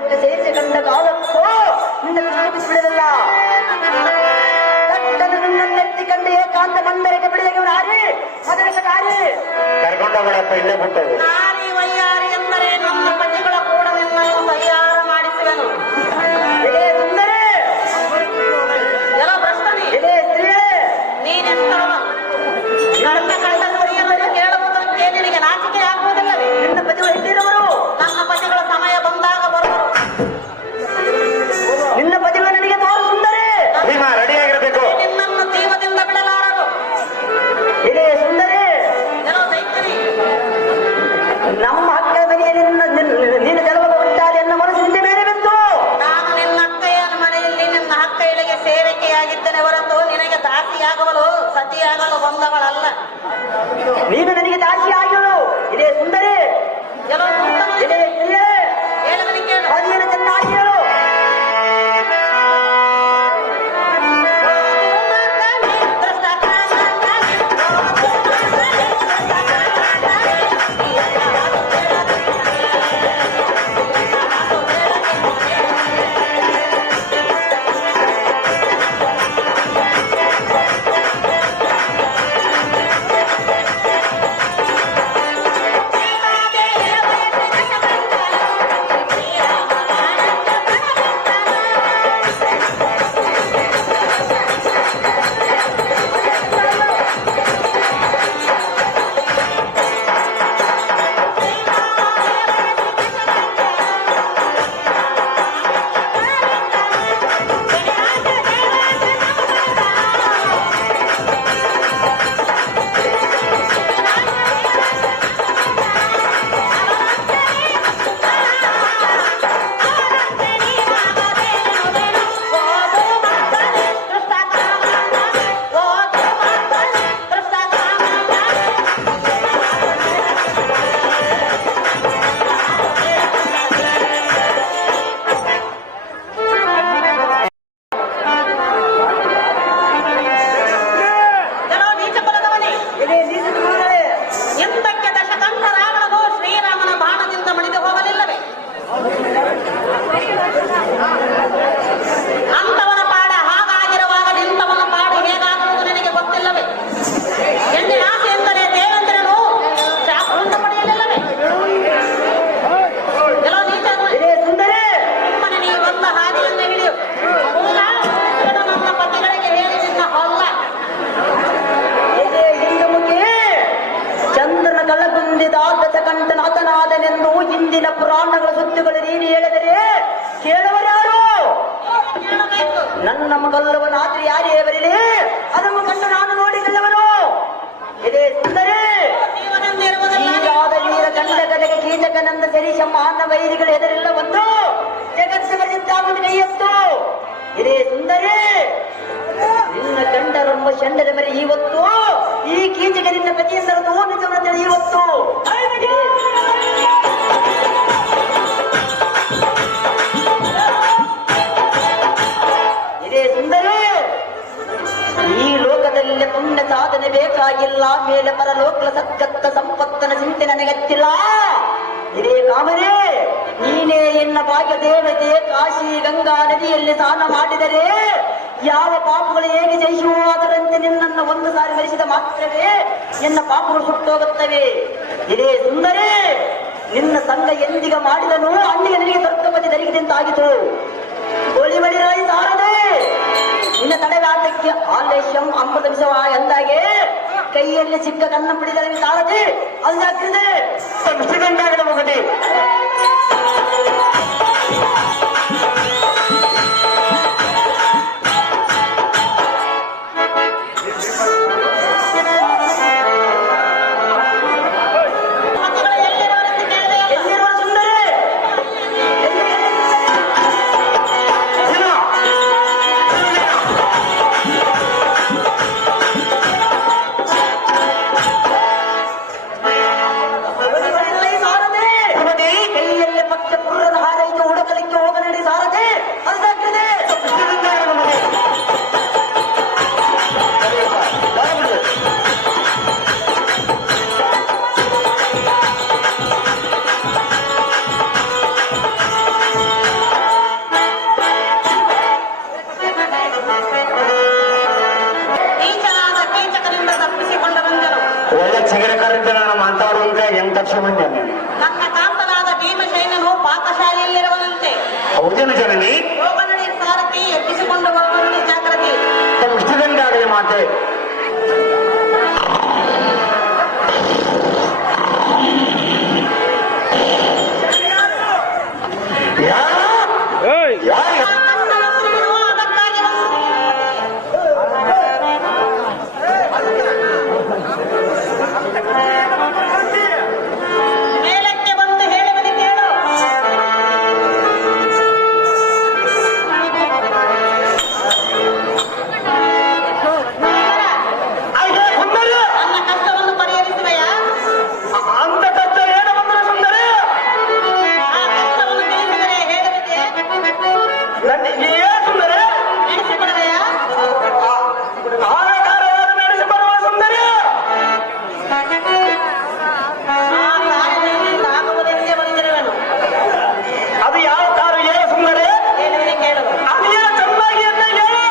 ಬಿಟ್ಟು ಸೇರಿಸಿಕೊಂಡ ಕಾಲಕ್ಕೂ ನಿನ್ನ ಬಿಡಲಿಲ್ಲ. ತಟ್ಟನ್ನು ನಿನ್ನನ್ನೆತ್ತಿಕೊಂಡು ಏಕಾಂತ ಬಂದರಿಗೆ ಬಿಡಲಿಕ್ಕೆ ನಾರಿ ಮೊದಲಿಗೆ ನಾರಿ ಕರ್ಕೊಂಡೋಗ್ಬಿಡಪ್ಪ ಇಲ್ಲೇ ಬಿಟ್ಟದು. ನಾರಿ ವಯ್ಯಾರಿ ಎಂದರೆ ನಮ್ಮ ಪತಿಗಳ ಕೂಡ ನಿನ್ನನ್ನು ತಯಾರ ಮಾಡಿಸುವೆನು. ಇದೇ ಸುಂದರಿ ಎಲ್ಲ ಭ್ರಷ್ಟನೇ, ಇದೇ ಸ್ತ್ರೀಯೇ ನೀನೆಷ್ಟವ ನನ್ನ ಕಂಡ ನುಡಿಯನ್ನು ಕೇಳುವುದಕ್ಕೆ ನಿನಗೆ ನಾಚಿಕೆ ಆಗುವುದಿಲ್ಲವೇ? ನಿನ್ನ ಪತಿಗಳು ಎಲ್ಲಿರುವರು? ನನ್ನ ಪತಿಗಳ ಸಮಯ ಬಂದಾಗ ಬರುವರು. ನಿನ್ನ ಪತಿಗಳು ನನಗೆ ತೋರು ಸುಂದರಿ. ಭೀಮಾ ರೆಡಿ ಆಗಿರ್ಬೇಕು. ನಿನ್ನನ್ನು ಜೀವದಿಂದ ಬಿಡಲಾರರು. ಇದೇ ಸುಂದರಿ ಏನೋ ದೈತ್ಯನೇ, ನಮ್ಮ ಅಕ್ಕ ಮನೆಯಲ್ಲಿ ನಿನ್ನ ಜಲವನ್ನು ಉಂಟಾದ ಎನ್ನ ಮನಸ್ಸಿನಿಂದ ಬೇರೆ ಬಿತ್ತು. ನಾನು ನಿನ್ನ ಅಕ್ಕಯ್ಯ ಮನೆಯಲ್ಲಿ ನಿನ್ನ ಅಕ್ಕ ಇಳೆಗೆ ಸೇವಕಿಯಾಗಿದ್ದೇನೆ ಹೊರತು ನಿನಗೆ ದಾಸಿಯಾಗವಲು ಸತಿಯಾಗಲು ಬಂದವಳಲ್ಲ. ನೀನು ನನಗೆ ದಾಸಿ ಆಗಿರು. ಇದೇ ಸುಂದರಿ ಕೆಲವು ಇದೇ ಸ್ತ್ರೀಯೇ ಹೇಳಿದನಿ ಕೇಳು. ಅದೇನು ಚೆನ್ನಾಗಿ ಹೇಳು. ಎಂತಕ್ಕೆ ದಶಕಂಠ ರಾವಣನು ಶ್ರೀರಾಮನ ಬಾಣದಿಂದ ಮಣಿದು ಹೋಗಲಿಲ್ಲವೇ? ಅಂತವನ ಪಾಡ ಹಾಗಾಗಿರುವಾಗ ನಿಂತವನ ಪಾಡು ಹೇಗಾಗುವುದು ನಿನಗೆ ಗೊತ್ತಿಲ್ಲವೇ? ಹೆಣ್ಣಿನ ಆಸೆ ಎಂದರೆ ದೇವೇಂದ್ರನು ಶಾಪವನ್ನು ಪಡೆಯಲಿಲ್ಲವೇ? ಕೆಲವು ಇದೇ ಸುಂದರಿ ಸುಮ್ಮನೆ ನೀವು ಬಂದ ಹಾದಿಯನ್ನು ಹಿಡಿಯು. ನನ್ನ ಪತಿಗಳಿಗೆ ಹೇಳಿ ನಿನ್ನ ಹೊಲ್ಲ. ಇದೇ ಹಿಂದಮುಖಿ ಚಂದ್ರನ ಕಳ್ಳಗುಂದಿದ ದಶಕಂಠನಾಥನಾದನೆಂದು ಇಂದಿನ ಪುರಾಣಗಳ ಸುದ್ದಿಗಳು ನೀನು ಹೇಳಿದರೆ ಕೇಳುವರ್ಯಾರು? ಕೇಳಬೇಕು. ನನ್ನ ಮಗಲ್ಲವನಾದ್ರೆ ಯಾರೇ ಬರಲಿ ಅದನ್ನು ಕಂಡು ನಾನು ನೋಡಿಕೊಳ್ಳವನು. ಇದೇ ಸುಂದರಿ ಜೀವನದಿಂದ ಇರುವುದಲ್ಲ. ಈಗಾದ ವೀರ ಕಂಡ ಕಡೆಗೆ ಕೀಚಕನಂದ ಸರಿಷ ಮಾನ ವೈರಿಗಳು ಎದರೆಲ್ಲ ಒಂದು ಜಗತ್ತು ಬರೆದಿದ್ದಾಗುವುದು ಕೈಯತ್ತು. ಇದೇ ಸುಂದರಿ ನಿನ್ನ ಗಂಡರೊಬ್ಬ ಶಂಡದ ಮರಿ ಇವತ್ತು ಈ ಕೀಚಕ ನಿನ್ನ ಪತಿಯಂದರದು ನಿಜವನ್ನ ಇವತ್ತು. ಇದೇ ಸುಂದರಿ ಈ ಲೋಕದಲ್ಲಿ ಪುಣ್ಯ ಸಾಧನೆ ಬೇಕಾಗಿಲ್ಲ, ಮೇಲೆ ಪರಲೋಕದ ಸದ್ಗತ್ತ ಸಂಪತ್ತನ ಚಿಂತೆ ನನಗತ್ತಿಲ್ಲ. ಇದೇ ಕಾಮರೇ ನೀನೇ ಎನ್ನ ಭಾಗ್ಯ ದೇವತೆ ಕಾಶಿ ಗಂಗಾ ನದಿಯಲ್ಲಿ ಸ್ನಾನ ಮಾಡಿದರೆ ಯಾವ ಪಾಪಗಳು ಹೇಗೆ ಜಯಿಸುವ ಅದರಂತೆ ನಿನ್ನನ್ನು ಒಂದು ಸಾರಿ ಮೆರೆಸಿದ ಮಾತ್ರವೇ ಎನ್ನ ಪಾಪಗಳು ಸುಟ್ಟೋಗುತ್ತವೆ. ಇದೇ ಸುಂದರಿ ನಿನ್ನ ಸಂಘ ಎಂದಿಗ ಮಾಡಿದನು ಅಲ್ಲಿಗೆ ನನಗೆ ಸ್ವರ್ಗಪತಿ ದರಿಗಿದಂತಾಗಿತು. ಒಳಿಮಡಿರಾಯಿ ಸಾರದೆ ನಿನ್ನ ತಡೆಗಾಟಕ್ಕೆ ಆಲೇಶ್ಯಂ ಅಮೃತ ವಿಷವ ಎಂದಾಗೆ ಕೈಯಲ್ಲಿ ಚಿಕ್ಕ ಕನ್ನ ಬಿಡಿದರೆ ಸಾರದೆ ಅಲ್ಲಾಗ್ತದೆ ಮುಗದಿ ಎಲ್ಲಿರುವ ಸುಂದರಿ ಸಾರದೆ ಕೈಯಲ್ಲಿ ಪಕ್ಷ ಪುರದ ಎಂತ ಸುಮಂಜ ನನ್ನ ಕಾಂತನಾದ ಭೀಮಸೇನನು ಪಾಕಶಾಲೆಯಲ್ಲಿರುವಂತೆ ಹೌದೇನು ಜನನಿ ಹೋಗನಡಿ ಸಾರಥಿ ಎಬ್ಬಿಸಿಕೊಂಡು ಬರುವಲ್ಲಿ ಜಾಗ್ರತೆ. ಇಷ್ಟದಂಗಾಗಲಿ ಮಾತೆ. ಅದಕ್ಕಾಗಿ ಮೇಲಕ್ಕೆ ಬಂದು ಹೇಳುವುದು ಕೇಳು. ನನ್ನ ಕಷ್ಟವನ್ನು ಪರಿಹರಿಸುವೆಯಾ? ಅಂತ ಕಷ್ಟ ಏನು ಬಂದ್ರೆ ಸುಂದರಿ ಆ ಕಷ್ಟವನ್ನು ತಿಳಿಸಿದರೆ ಹೇಳುವುದೇ? ನನಗೆ ಸುಂದರಿ ತಿಳಿಸಿಕೊಡುವೆಯಾ? ಆಗಾರವಾದ ನಡೆಸಿಕೊಳ್ಳುವ ಸುಂದರಿ ಆ ಕಾರ್ಯದಿಂದ ಆಗುವುದೆಂದೇ ಬಂದಿರುವೆನು. ಅದು ಯಾವ ಕಾರು ಏನು ಸುಂದರಿ ಹೇಳುವುದೇ ಕೇಳು. ಅದೇ ಚೆನ್ನಾಗಿ ಅಂತ ಹೇಳು.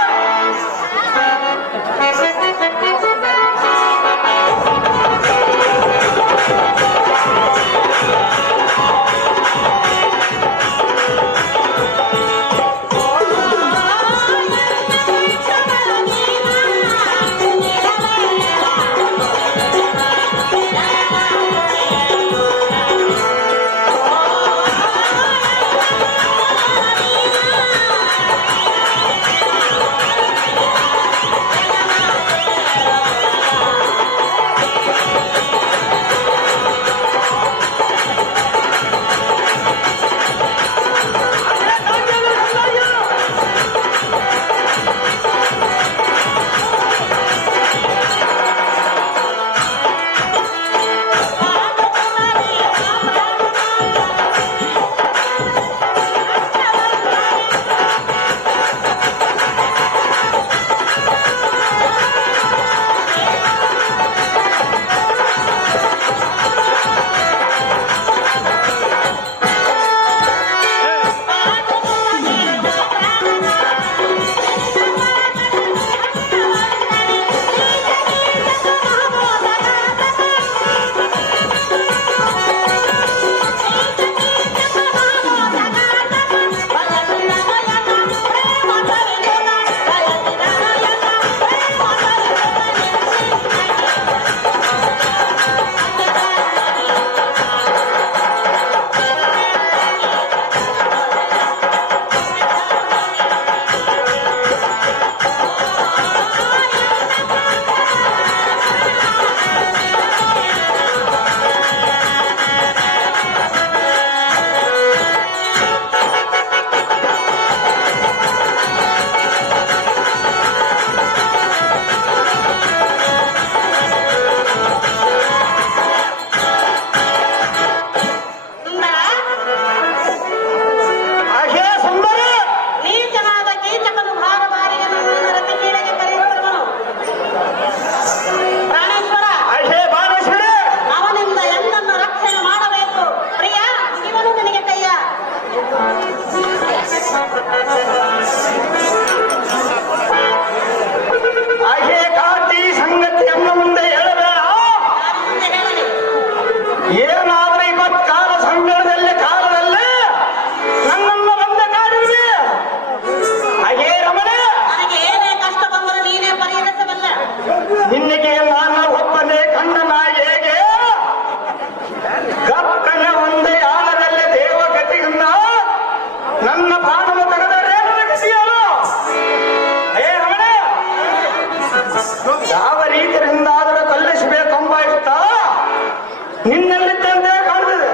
ನಿನ್ನಲ್ಲಿದ್ದಂತೆ ಕಾಣ್ತದೆ.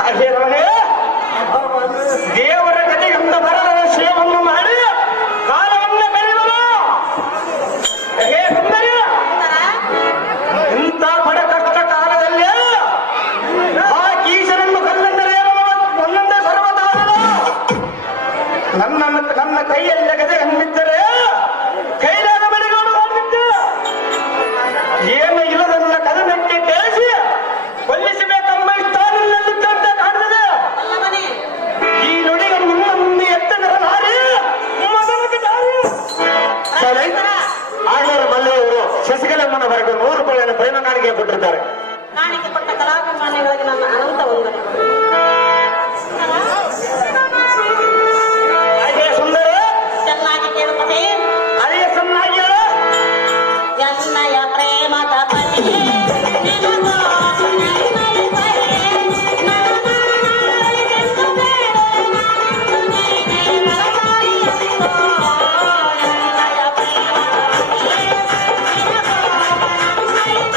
ಹಾಗೆ ರಮಣೆ, ದೇವರ ಗತಿಗಂತ ಬರದ ಸೇವನ್ನು ಮಾಡಿ ಕಾಲವನ್ನು ಕಳೆಯುವರು. ಹೇ ಸುಂದರಿ, ಇಂಥ ಬಡ ಕಷ್ಟ ಕಾಲದಲ್ಲಿ ಸಾಮಾನ್ಯಗಳಿಗೆ ನನ್ನ ಅನಂತ ವಂದನೆಗಳು. ಹಾಗೆ ಸುಂದರ ಚೆನ್ನಾಗಿ ಕೇಳುತ್ತದೆ. ಅದೇ ಚೆನ್ನಾಗಿ ಹೇಳು. ಎನ್ನಯ ಪ್ರೇಮದ ಪತಿ ನಿನಗೋ ನನ್ನಯ ಬರೆ, ನನ್ನ ನಾಳಿಗೆಂದು ಬೇರೆ, ನೀನೇ ನರನಾರಿಯಂದೋ. ಎನ್ನಯ ಪ್ರೇಮದ ಪತಿ ನಿನಗೋ ನನ್ನಯ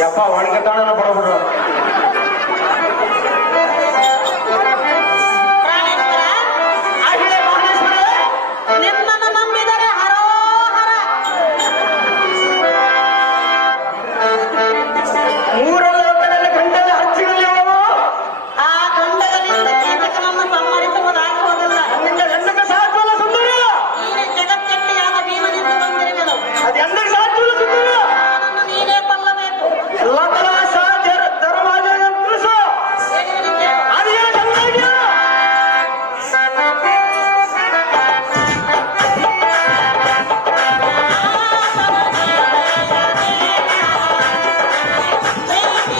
ಯಪ್ಪ ಒಣಗೆ ತಾಣ ಬಡಬಿಡು. ನಿಮ್ಮನ್ನು ನಂಬಿದರೆ ಹರೋಹರ. ಮೂರ ಲೋಕದಲ್ಲಿ ಗಂಡದ ಹಚ್ಚಿರಲಿ ಅವನು. ಆ ಗಂಡಗಳಿಂದ ಕೀಟಕನನ್ನು ಸಂಹರಿಸುವುದಾಗುವುದಿಲ್ಲ. ನಿನ್ನ ಗಂಡಕ್ಕೆ ಸಾಧ್ಯವಲ್ಲ ಸುಂದರ. ನೀನೇ ಜಗತ್ತೆಟ್ಟಿಯಾದ ಭೀಮನಿಂದ ಬಂದಿರುವೆನು. ಅದು ಎಂದಕ್ಕೆ ಸಾಧ್ಯವಲ್ಲ ಸುಂದರ. ನನ್ನನ್ನು ನೀನೇ ಕೊಲ್ಲಬೇಕು. ಎಲ್ಲ ತರ ಸಾಧ್ಯ ಧರ್ಮಾಜ ತಿಳಿಸು. ಅದೇ ಚೆನ್ನಾಗಿ ಪ್ರೀತಿ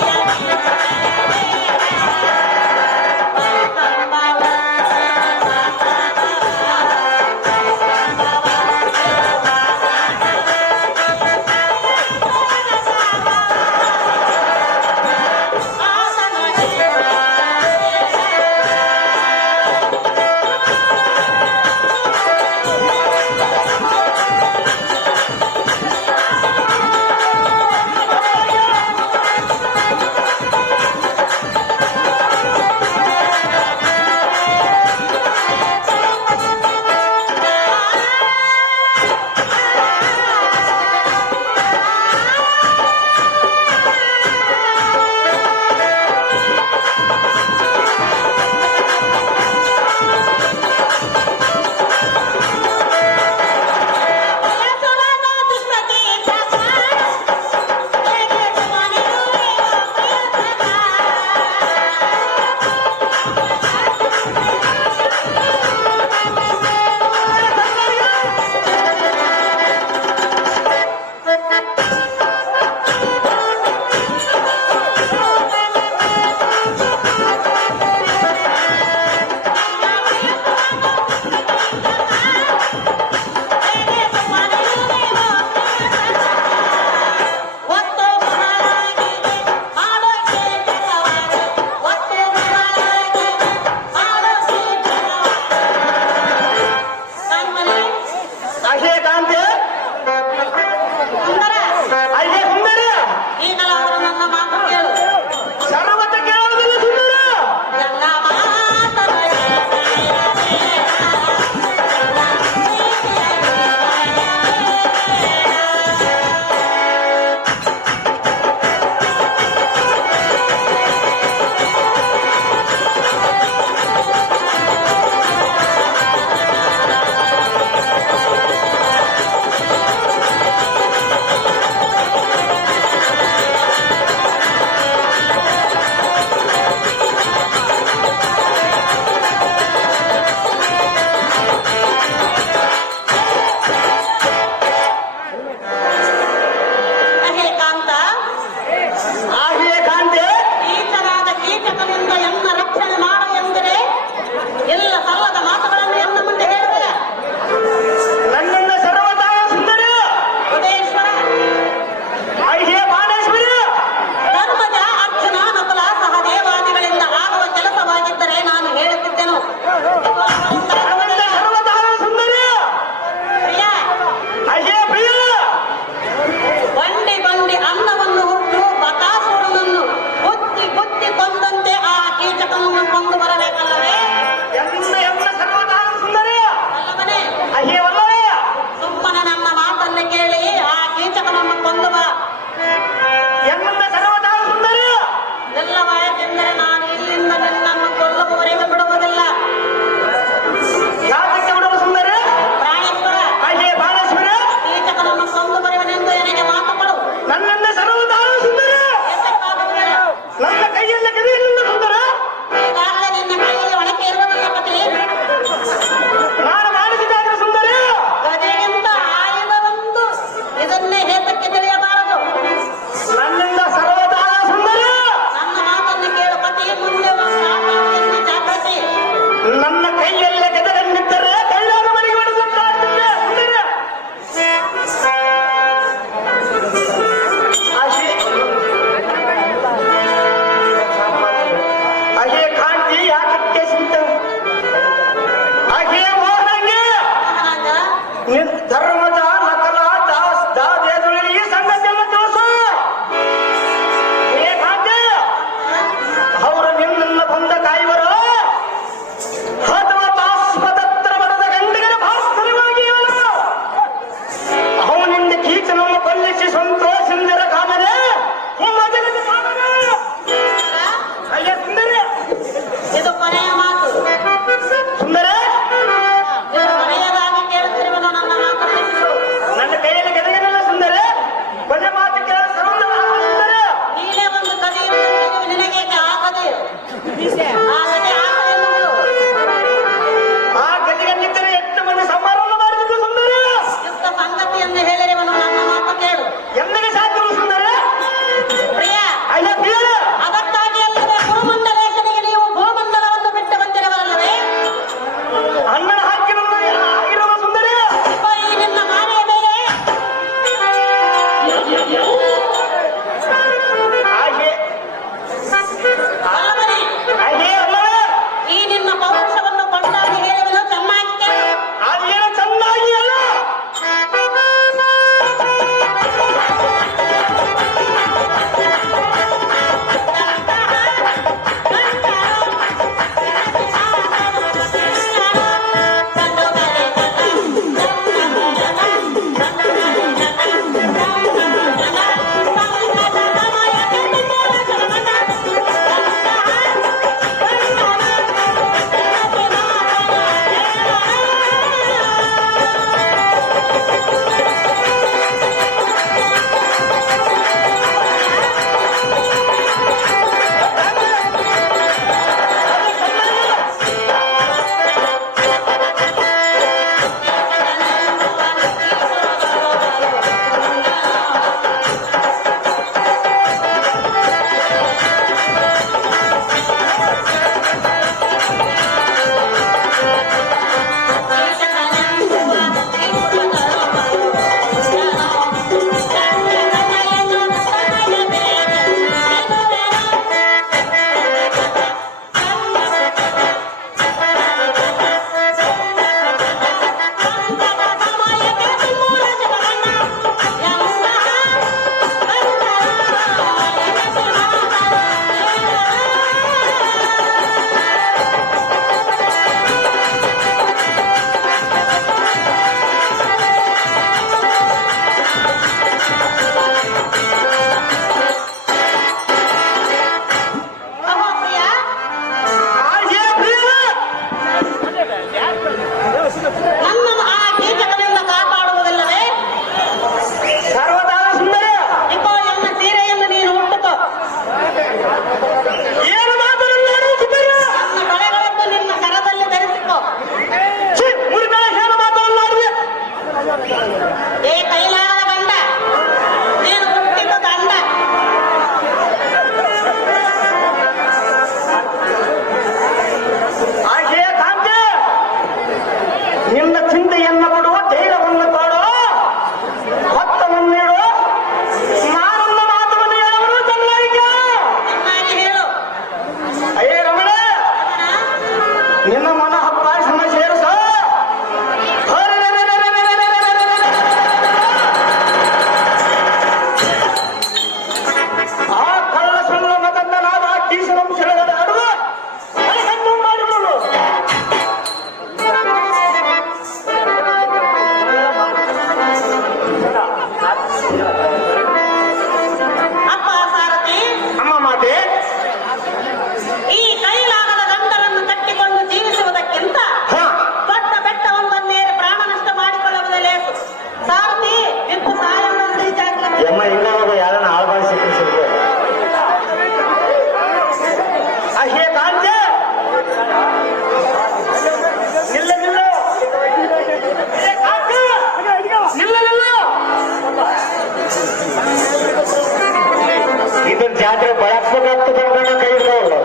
ಜಾತ್ರೆ ಬಳಸ್ಬೇಕಾಗ್ತದೆ ಅನ್ಕೊಂಡ ಕೈ ಹಿಡ್ದವಳು.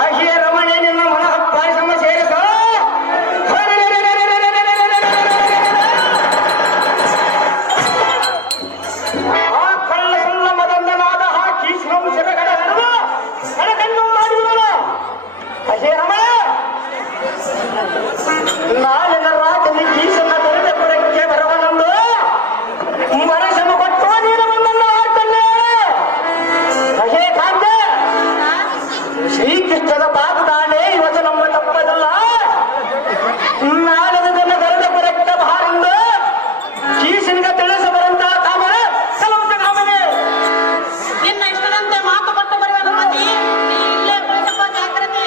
ಆಶಯ ರಮಣೆ ನಿನ್ನ ಮನ ಪಾಯಸಮ ಸೇರಿಸ ಆ ಕಳ್ಳ ಕಳ್ಳ ಮದಂದನಾದ ಹಾಕಿ ಶ್ರಮಿಸಬೇಕಡ ಕಣಕನ್ನು ಮಾಡಿದಳು. ಆಶಯ ರಮಣ ನಾಳಿನ ರಾಜನಿ ಕೀಸನ್ನ ತೊರೆದ ಪುರಕ್ಕೆ ಬರವನಂದು ಮನಸ್ಸನ್ನು ಕೊಟ್ಟು ನೀನು ನನ್ನನ್ನು ಆಡ್ತಲ್ಲ. ಅಜೇ ಕಾಂತ ಶ್ರೀಕೃಷ್ಣನ ಪಾದದಾಣೆ ಇವತ್ತು ನಮ್ಮ ತಪ್ಪದಲ್ಲ. ನಾಳದನ್ನು ಬರೆದ ಪುರಕ್ಕೆ ಬಾರೆಂದು ಕೀಸನಿಗೆ ತಿಳಿಸಬರಂತ ಕಾಮನ ಸಲಂತ ಕಾಮನೆ. ನಿನ್ನ ಇಷ್ಟದಂತೆ ಮಾತು ಕೊಟ್ಟು ಬರುವ ಅನುಮತಿ ನೀ ಇಲ್ಲೇ ಉಳಿದಪ್ಪ ಜಾಗ್ರತೆ.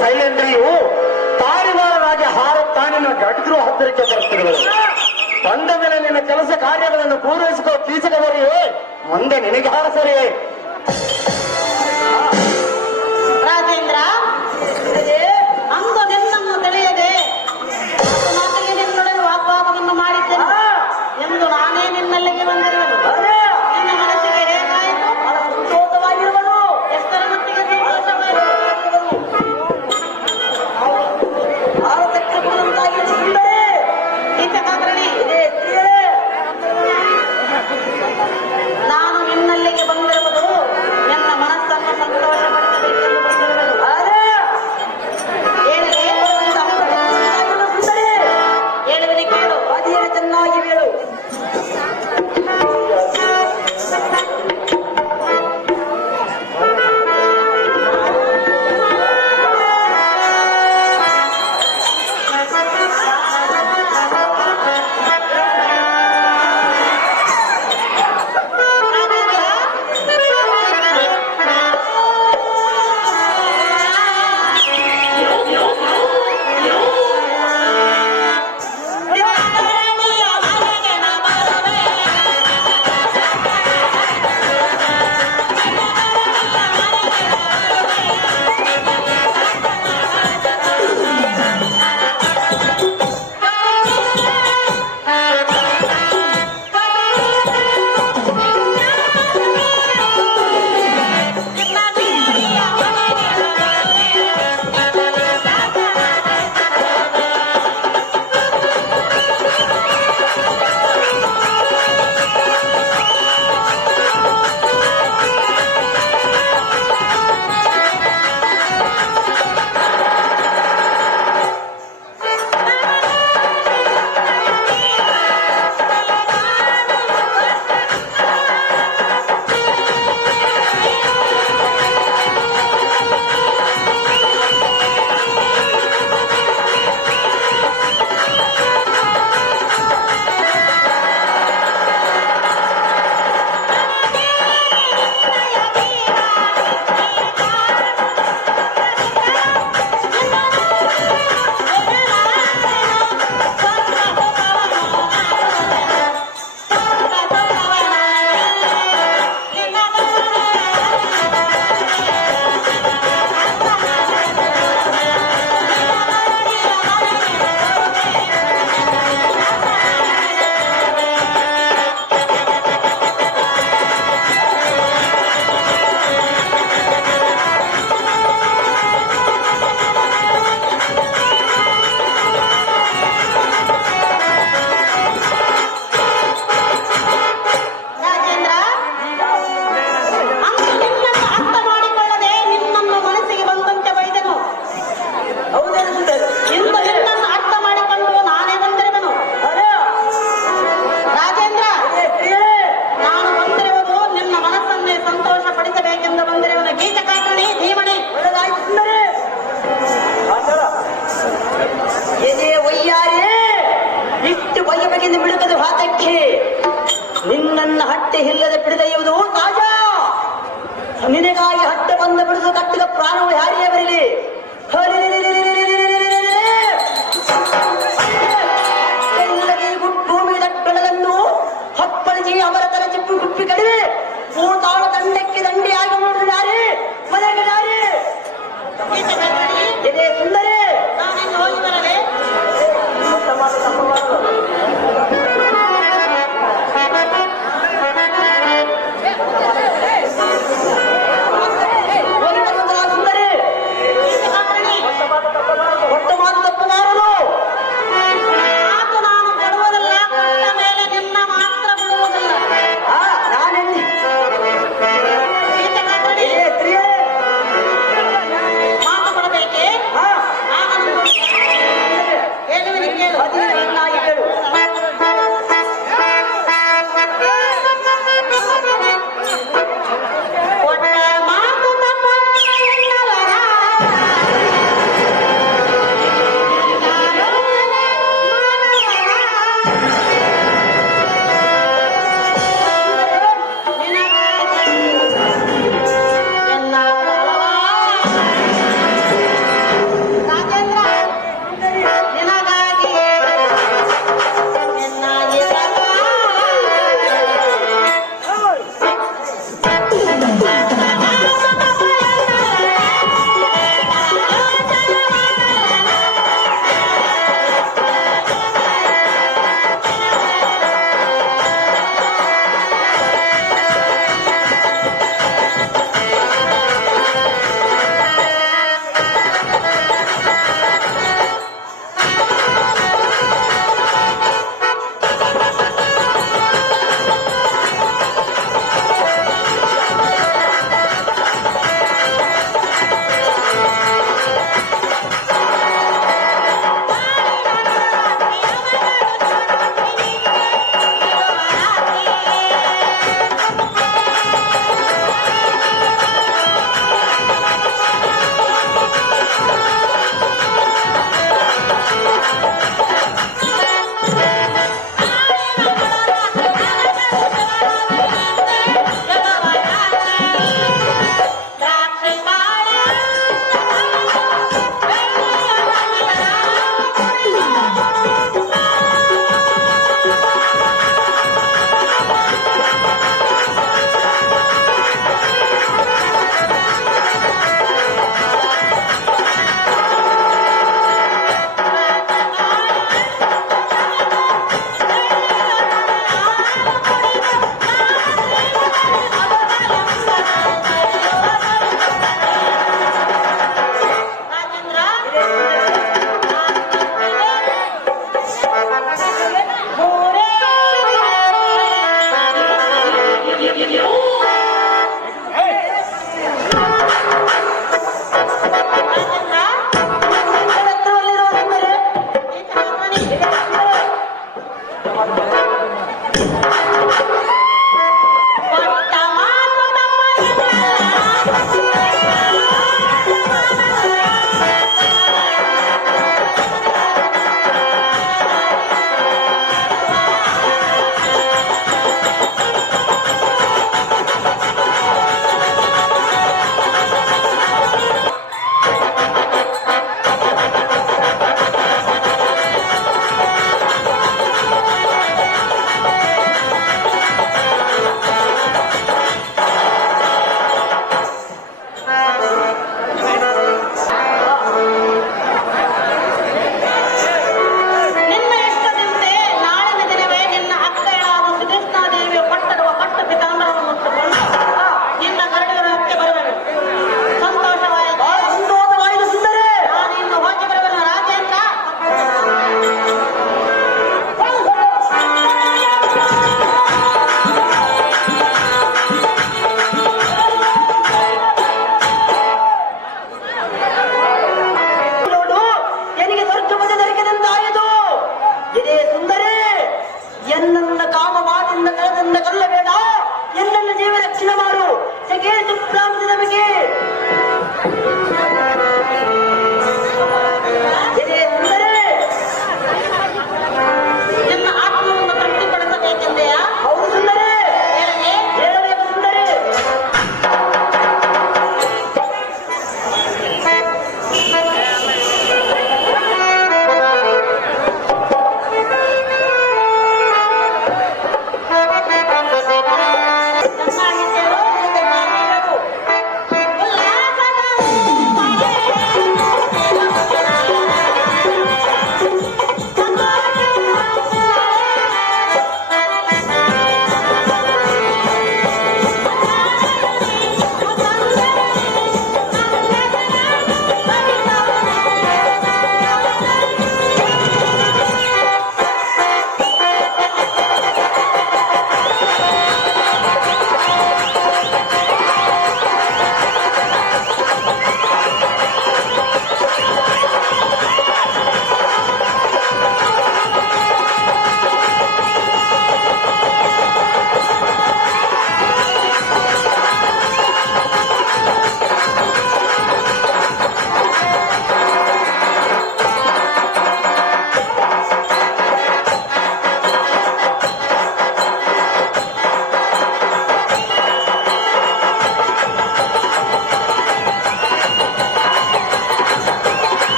ಶೈಲೇಂದ್ರಿಯು ತಾಳಿವಾರರಾಗಿ ಹಾರುತ್ತಾನಿನ ಗಡಿದ್ರು ಹತ್ತಿರಕ್ಕೆ ಬರ್ತಿರುವರು. ಬಂದ ಮೇಲೆ ನಿನ್ನ ಕೆಲಸ ಕಾರ್ಯಗಳನ್ನು ಪೂರೈಸಿಕೋ ಕೀಚಕವರಿಯೇ, ಮುಂದೆ ನಿನಗೆ ಹಾರಸರಿ. ರಾಜೇಂದ್ರ ಅಂದು ನಿನ್ನನ್ನು ತಿಳಿಯದೆ ಮಾತಿಗೆ ನಿನ್ನೊಡನೆ ವಾಗ್ವಾದವನ್ನು ಮಾಡಿದ್ದೇನೆ ಎಂದು ನಾನೇ ನಿನ್ನಲ್ಲಿಗೆ ಬಂದಿರುವೆನು. ನಿನ್ನ ಮನಸ್ಸಿಗೆ ಹೇಗಾಯಿತು? ಸಂತೋಷವಾಗಿರುವನು. ಎಷ್ಟರ ಮಟ್ಟಿಗೆ ಸಂತೋಷವಾಯಿತು? ನಾನು ನಿನ್ನಲ್ಲಿಗೆ ಬಂದಿರುವುದು ನಿನ್ನ ಮನಸ್ಸನ್ನು ಸಂತೋಷಪಡಿಸಬೇಕೆಂದು ಬಂದಿರುವೆನು. ಹೇಳುವಿನಿ ಕೇಳು. ಅದೇನು ಚೆನ್ನಾಗಿ ಹೇಳು. ನಿನ್ನನ್ನ ಹಟ್ಟೆ ಇಲ್ಲದೆ ಬಿಡದೆಯುವುದು ಸಹಜ. ನಿನಗಾಗಿ ಹಟ್ಟೆ ಬಂದ ಬಿಡಿದು ಕಟ್ಟಿದ ಪ್ರಾಣವು ಯಾರಿಯೇ ಬರಲಿ. ಭೂಮಿ ದಟ್ಟೊಳಗನ್ನು ಹಪ್ಪಳಿಸಿ ಅವರ ತಲೆ ಚಿಪ್ಪು ಗುಪ್ಪಿ ಕಡಿವೆ ಮೂತಾಳ ದಂಡಕ್ಕೆ ದಂಡಿಯಾಗಿ ನೋಡಿದ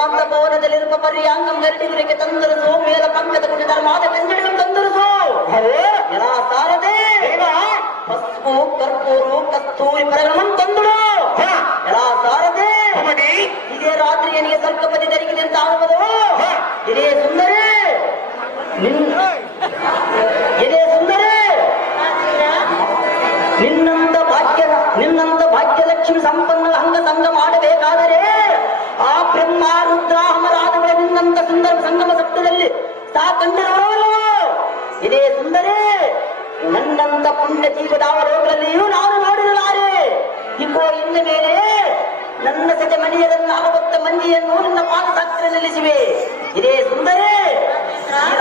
ಏಕಾಂತ ಭವನದಲ್ಲಿರುವ ಪರ್ಯಾಂಗಂ ಗರಡಿಗುರಿಗೆ ತಂದರಿಸು ಮೇಲ ಪಂಕದ ಕುಣಿದ ಮಾದ ಕಂಜಡಿಗಳು ತಂದರಿಸು ಎಲ್ಲ ಸಾರದೆ ಪಸ್ಪು ಕರ್ಪೂರು ಕಸ್ತೂರಿ ಪರಗಳನ್ನು ತಂದುಡು ಎಲ್ಲ ಸಾರದೆ ಇದೇ ರಾತ್ರಿ ನನಗೆ ಸ್ವಲ್ಪ ಪದಿ ದರಿಗಿದೆ ಅಂತ ಆಗುವುದು ಇದೇ ಸುಂದರಿ ಇದೇ ಸುಂದರಿ ನಿನ್ನಂತ ಭಾಗ್ಯಲಕ್ಷ್ಮಿ ಸಂಪನ್ನ ಅಂಗ ಸಂಗ ಮಾಡಬೇಕಾದರೆ ಆ ಬ್ರಹ್ಮ ರುದ್ರ ಅಮರಾದಗಳ ನಿನ್ನಂತ ಸುಂದರ ಸಂಗಮ ಸಪ್ತದಲ್ಲಿ ಸಾಕಂಡಿರುವವರು ಇದೇ ಸುಂದರಿ ನನ್ನಂತ ಪುಣ್ಯ ಜೀವದ ಅವಲೋಕದಲ್ಲಿಯೂ ನಾನು ನೋಡಿರಲಾರೆ ಇಪ್ಪೋ ಇನ್ನ ಮೇಲೆ ನನ್ನ ಸಜ ಮನೆಯರನ್ನು 60 ಮಂದಿಯನ್ನು ನಿನ್ನ ಪಾದಸಾಕ್ರ ನಿಲ್ಲಿಸಿವೆ ಇದೇ ಸುಂದರಿ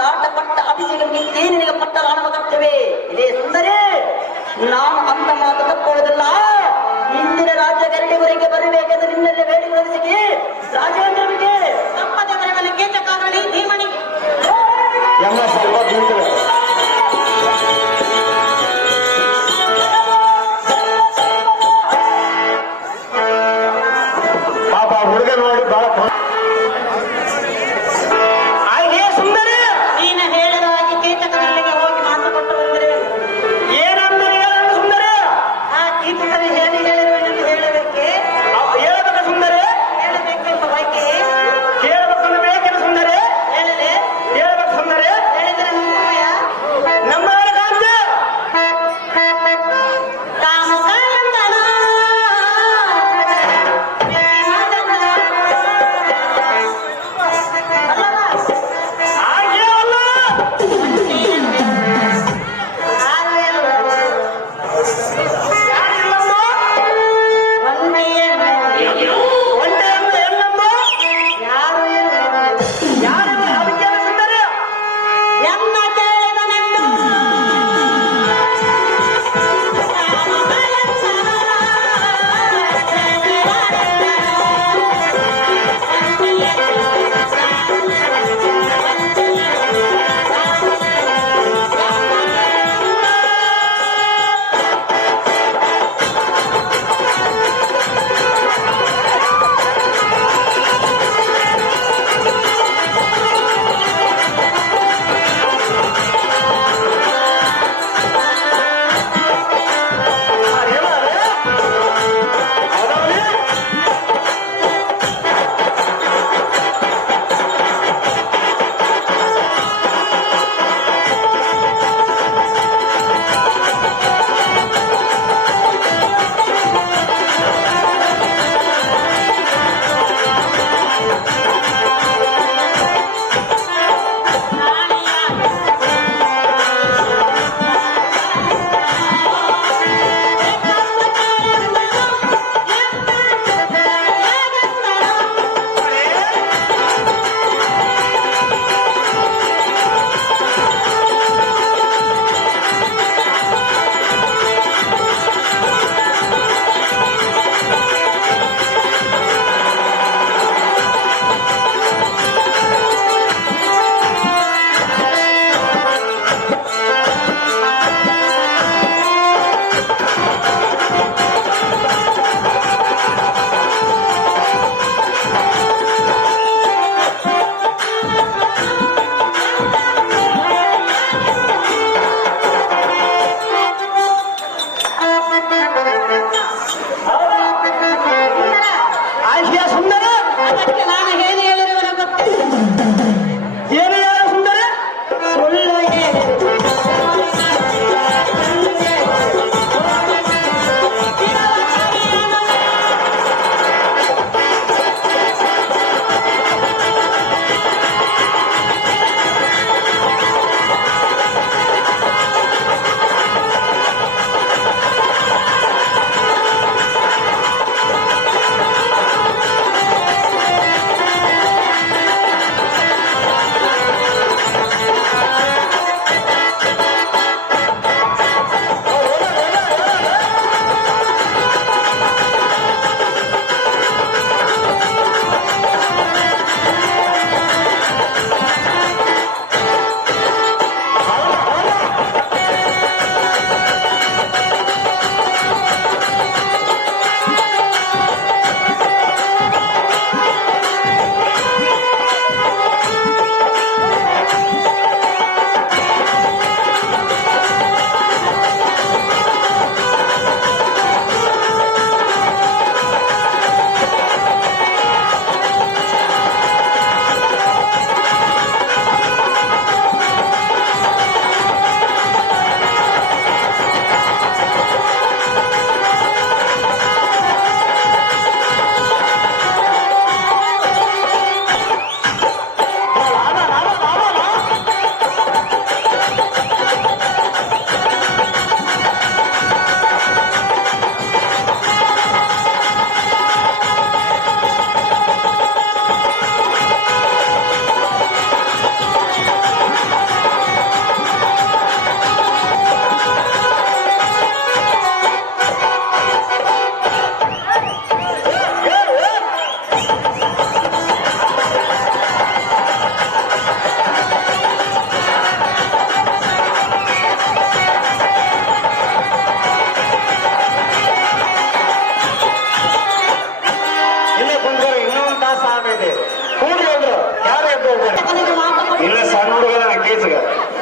ಆಟ ಪಟ್ಟ ಅಭಿಷೇಕಕ್ಕೆ ನಿನಗೆ ಪಟ್ಟ ರಾಣವಗತ್ತವೆ ಇದೇ ಸುಂದರಿ ನಾನು ಅಂತ ಮಾತು ತಪ್ಪುವುದಿಲ್ಲ ಇಂದಿನ ರಾಜ್ಯ ಗರಡಿವರೆಗೆ ಬರಬೇಕೆಂದು ನಿನ್ನಲ್ಲಿ ಬೇಡಿ ಕಳಿಸಿಕೆ ರಾಜೇಂದ್ರನಿಗೆ ತಪ್ಪದ ಬರವಲ್ಲಿ ಕೇಚಕಾರಳಿ ಧೀಮಣಿ ಎಲ್ಲ ಸ್ವಲ್ಪ ಬೀಳ್ತದೆ. ಪಾಪ ಹುಡುಗ ನೋಡಿ ಬಹಳ ಹಾಗೆ ಸುಂದರಿ ನೀನು ಹೇಳಿದ ಹಾಗೆ ಕೇಚಕರಲ್ಲಿಗೆ ಹೋಗಿ ಮಾತು ಕೊಟ್ಟು ಬಂದರೆ ಏನಂದ್ರೆ ಹೇಳೋಣ ಸುಂದರಿ ಆ ಕೀಚಕರು ಹೇಳಿ ಹೇಳಿರುವುದನ್ನು ಹೇಳಬೇಕೆ ಹೇಳಬೇಕ ಸುಂದರಿ ಹೇಳಬೇಕೆಂಬ ಬಯಕೆ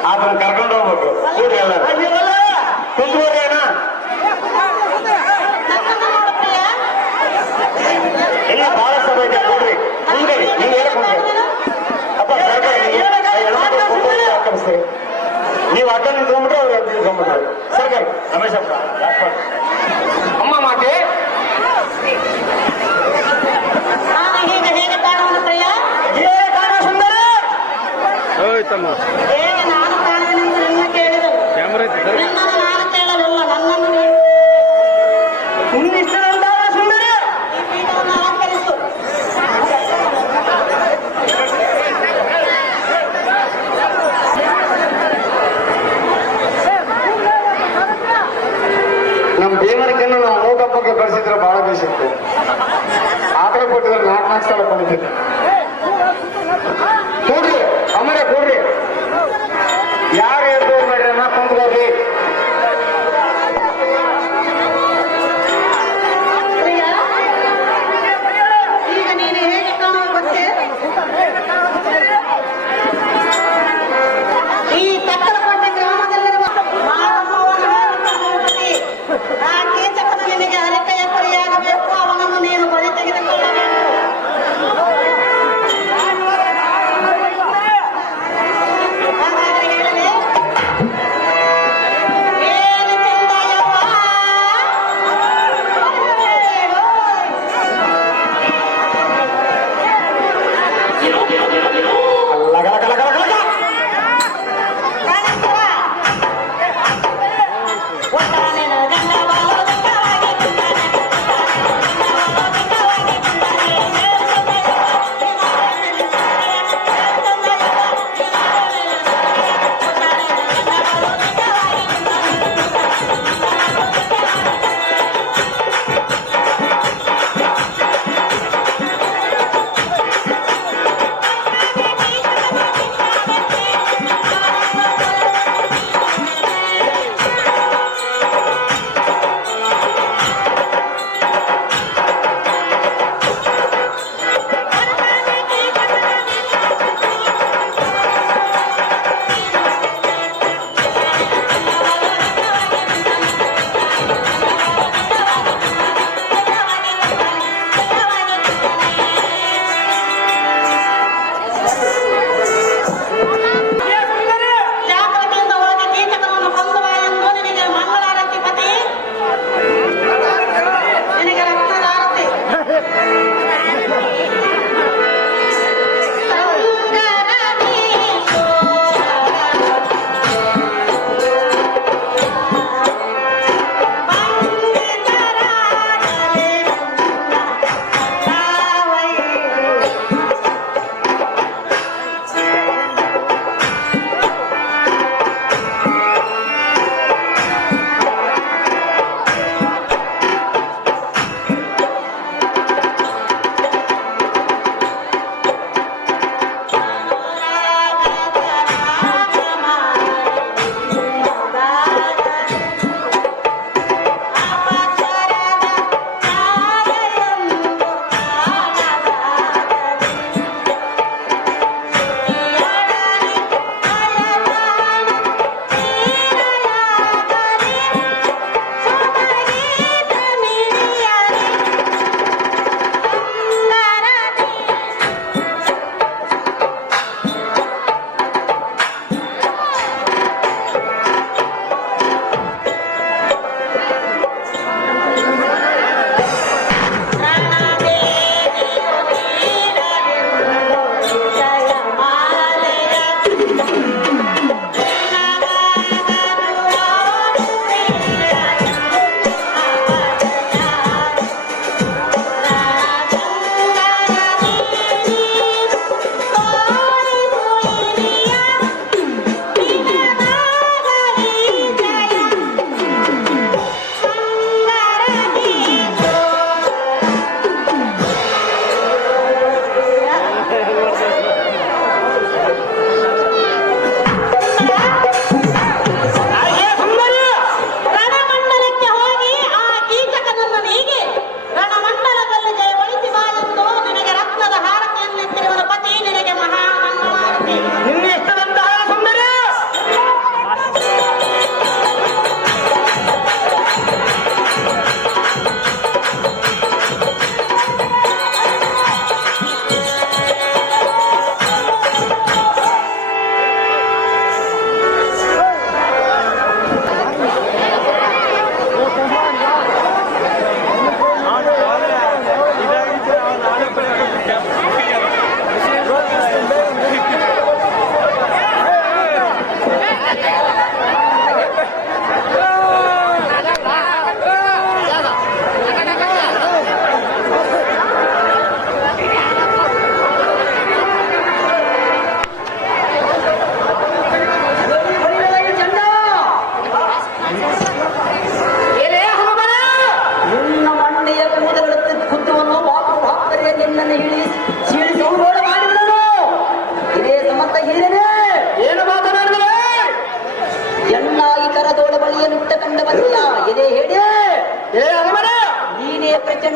ಅದನ್ನ ಕರ್ಕೊಂಡು ಹೋಗ್ಬೇಕು ಕೂಡಿ ಎಲ್ಲ ಕುಂತ್ಕೋರಿ ಅಣ್ಣ ಇಲ್ಲ ಬಹಳ ಸಭೆ ಇದೆ ನೋಡ್ರಿ ಕುಂದ್ರಿ ನೀವು ಹೇಳ ಕುಂದ್ರಿ ಅಪ್ಪ ಕಳಿಸ್ತೀರಿ ನೀವು ಅಡ್ಡ ನಿಂತ್ಕೊಂಡ್ಬಿಟ್ರೆ ಅವ್ರು ಅಡ್ಡ ನಿಂತ್ಕೊಂಡ್ಬಿಟ್ರೆ ಸರ್ಕಾರಿ ರಮೇಶ್ ಅಪ್ಪ ಅಮ್ಮ ಮಾತೆ ಹೇಗೆ ಕಾಣುವುದು ಪ್ರಿಯ ಹೇಗೆ ಕಾಣ ಸುಂದರ ಹೇಗೆ ನಾನು ಕಾಣುವೆನೆಂದು ನಿನ್ನ ಕೇಳಿದರು ನಿನ್ನನ್ನು ನಾನು ಕೇಳಲಿಲ್ಲ ನನ್ನನ್ನು ನೀನು ಸುಂದರ ಸುಂದರ ಈ ಪೀಠವನ್ನು ಅಲಂಕರಿಸು ನಮ್ಮ ದೇವರಿಗೆನ್ನು ನಾವು ಮೂಗಪ್ಪಗೆ ಕಳಿಸಿದ್ರೆ ಬಹಳ ಬೇಸಿತ್ತು ಆಕಡೆ ಕೊಟ್ಟಿದ್ರೆ 4 ಸಲ ಕೊಂಡಿದ್ದೆ ಕೂಡ್ರಿ ಅಮರೇ ಕೂಡ್ರಿ ಯಾರು ಎದ್ದು ಮಾಡ್ರಿ ಅನ್ನ ಕುಂತ್ಕೋರಿ ಪ್ರಿಯ ಈಗ ನೀನು ಹೇಗೆ ಕಾಣುವ ಗೊತ್ತೇ ಈ ತಕ್ಕಲಕೋಟೆ ಗ್ರಾಮದಲ್ಲಿರುವ ಮಾರಮ್ಮವನ ಗಣಪತಿ ಆ ಕೀಚಕನ ನಿನಗೆ ಹರಕೆಯ ಪರಿಯಾಗಬೇಕು ಅವನನ್ನು ನೀನು ಬಳಿ ತೆಗೆದುಕೊಳ್ಳಬೇಕು ಹಾಗಾದ್ರೆ ಹೇಳಲೇ ಏನು ಚೆಂದಯವ್ವ ಲಗ ಲಗ ಲಗ ಲಗ ಲಗ. ಕಾಣಿಸುವ ಒಟ್ಟಾನೆನ ಗಂಡವಾಳು ದುಃಖವಾಗಿ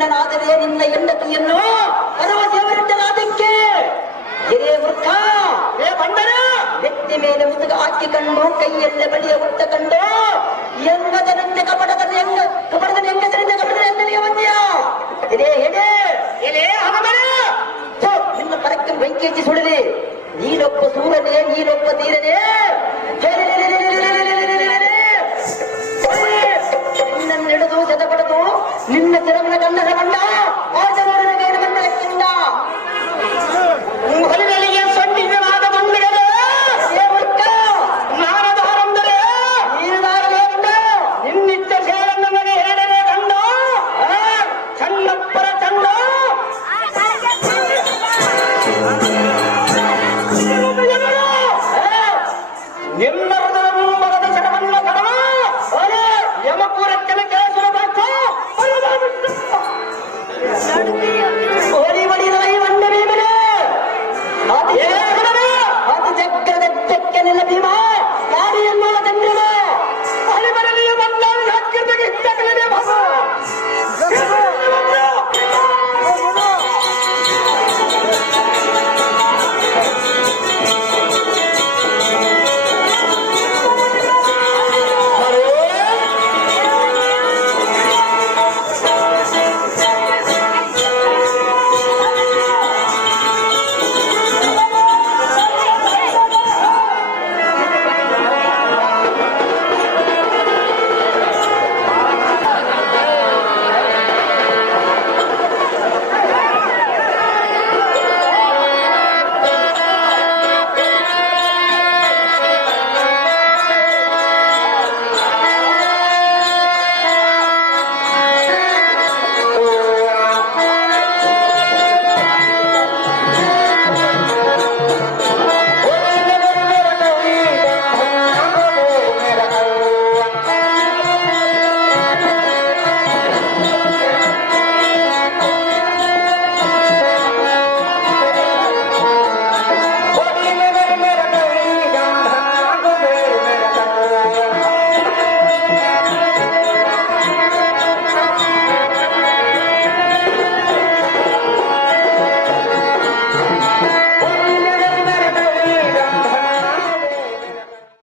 ಹೆಣ್ಣನಾದರೆ ನಿನ್ನ ಹೆಂಡತಿಯನ್ನು ಪರವ ದೇವರಿಂದಲಾದಕ್ಕೆ ಹಿರೇ ವೃಕ್ಕ ವ್ಯಕ್ತಿ ಮೇಲೆ ಮುಸುಗ ಹಾಕಿಕೊಂಡು ಕೈಯಲ್ಲೇ ಬಳಿಯ ಹುಟ್ಟಕೊಂಡು ಹೆಂಗದರಿಂದ ಕಪಟದಲ್ಲಿ ಹೆಂಗಸರಿಂದ ಕಪಟದ ಎಂದಲಿಗೆ ಬಂದ್ಯಾ ಇದೇ ಹೇಗೆ ನಿನ್ನ ಪರಕ್ಕೆ ಬೆಂಕಿ ಹಚ್ಚಿ ಸುಡಲಿ ನೀನೊಬ್ಬ ಸೂರನೇ ನೀನೊಬ್ಬ ತೀರನೇ ನಿನ್ನನ್ನು ಹಿಡಿದು ಸೆದ ಪಡೆದು ನಿನ್ನ ಚಿರಮನ ಗಂಡದ ಗಂಡ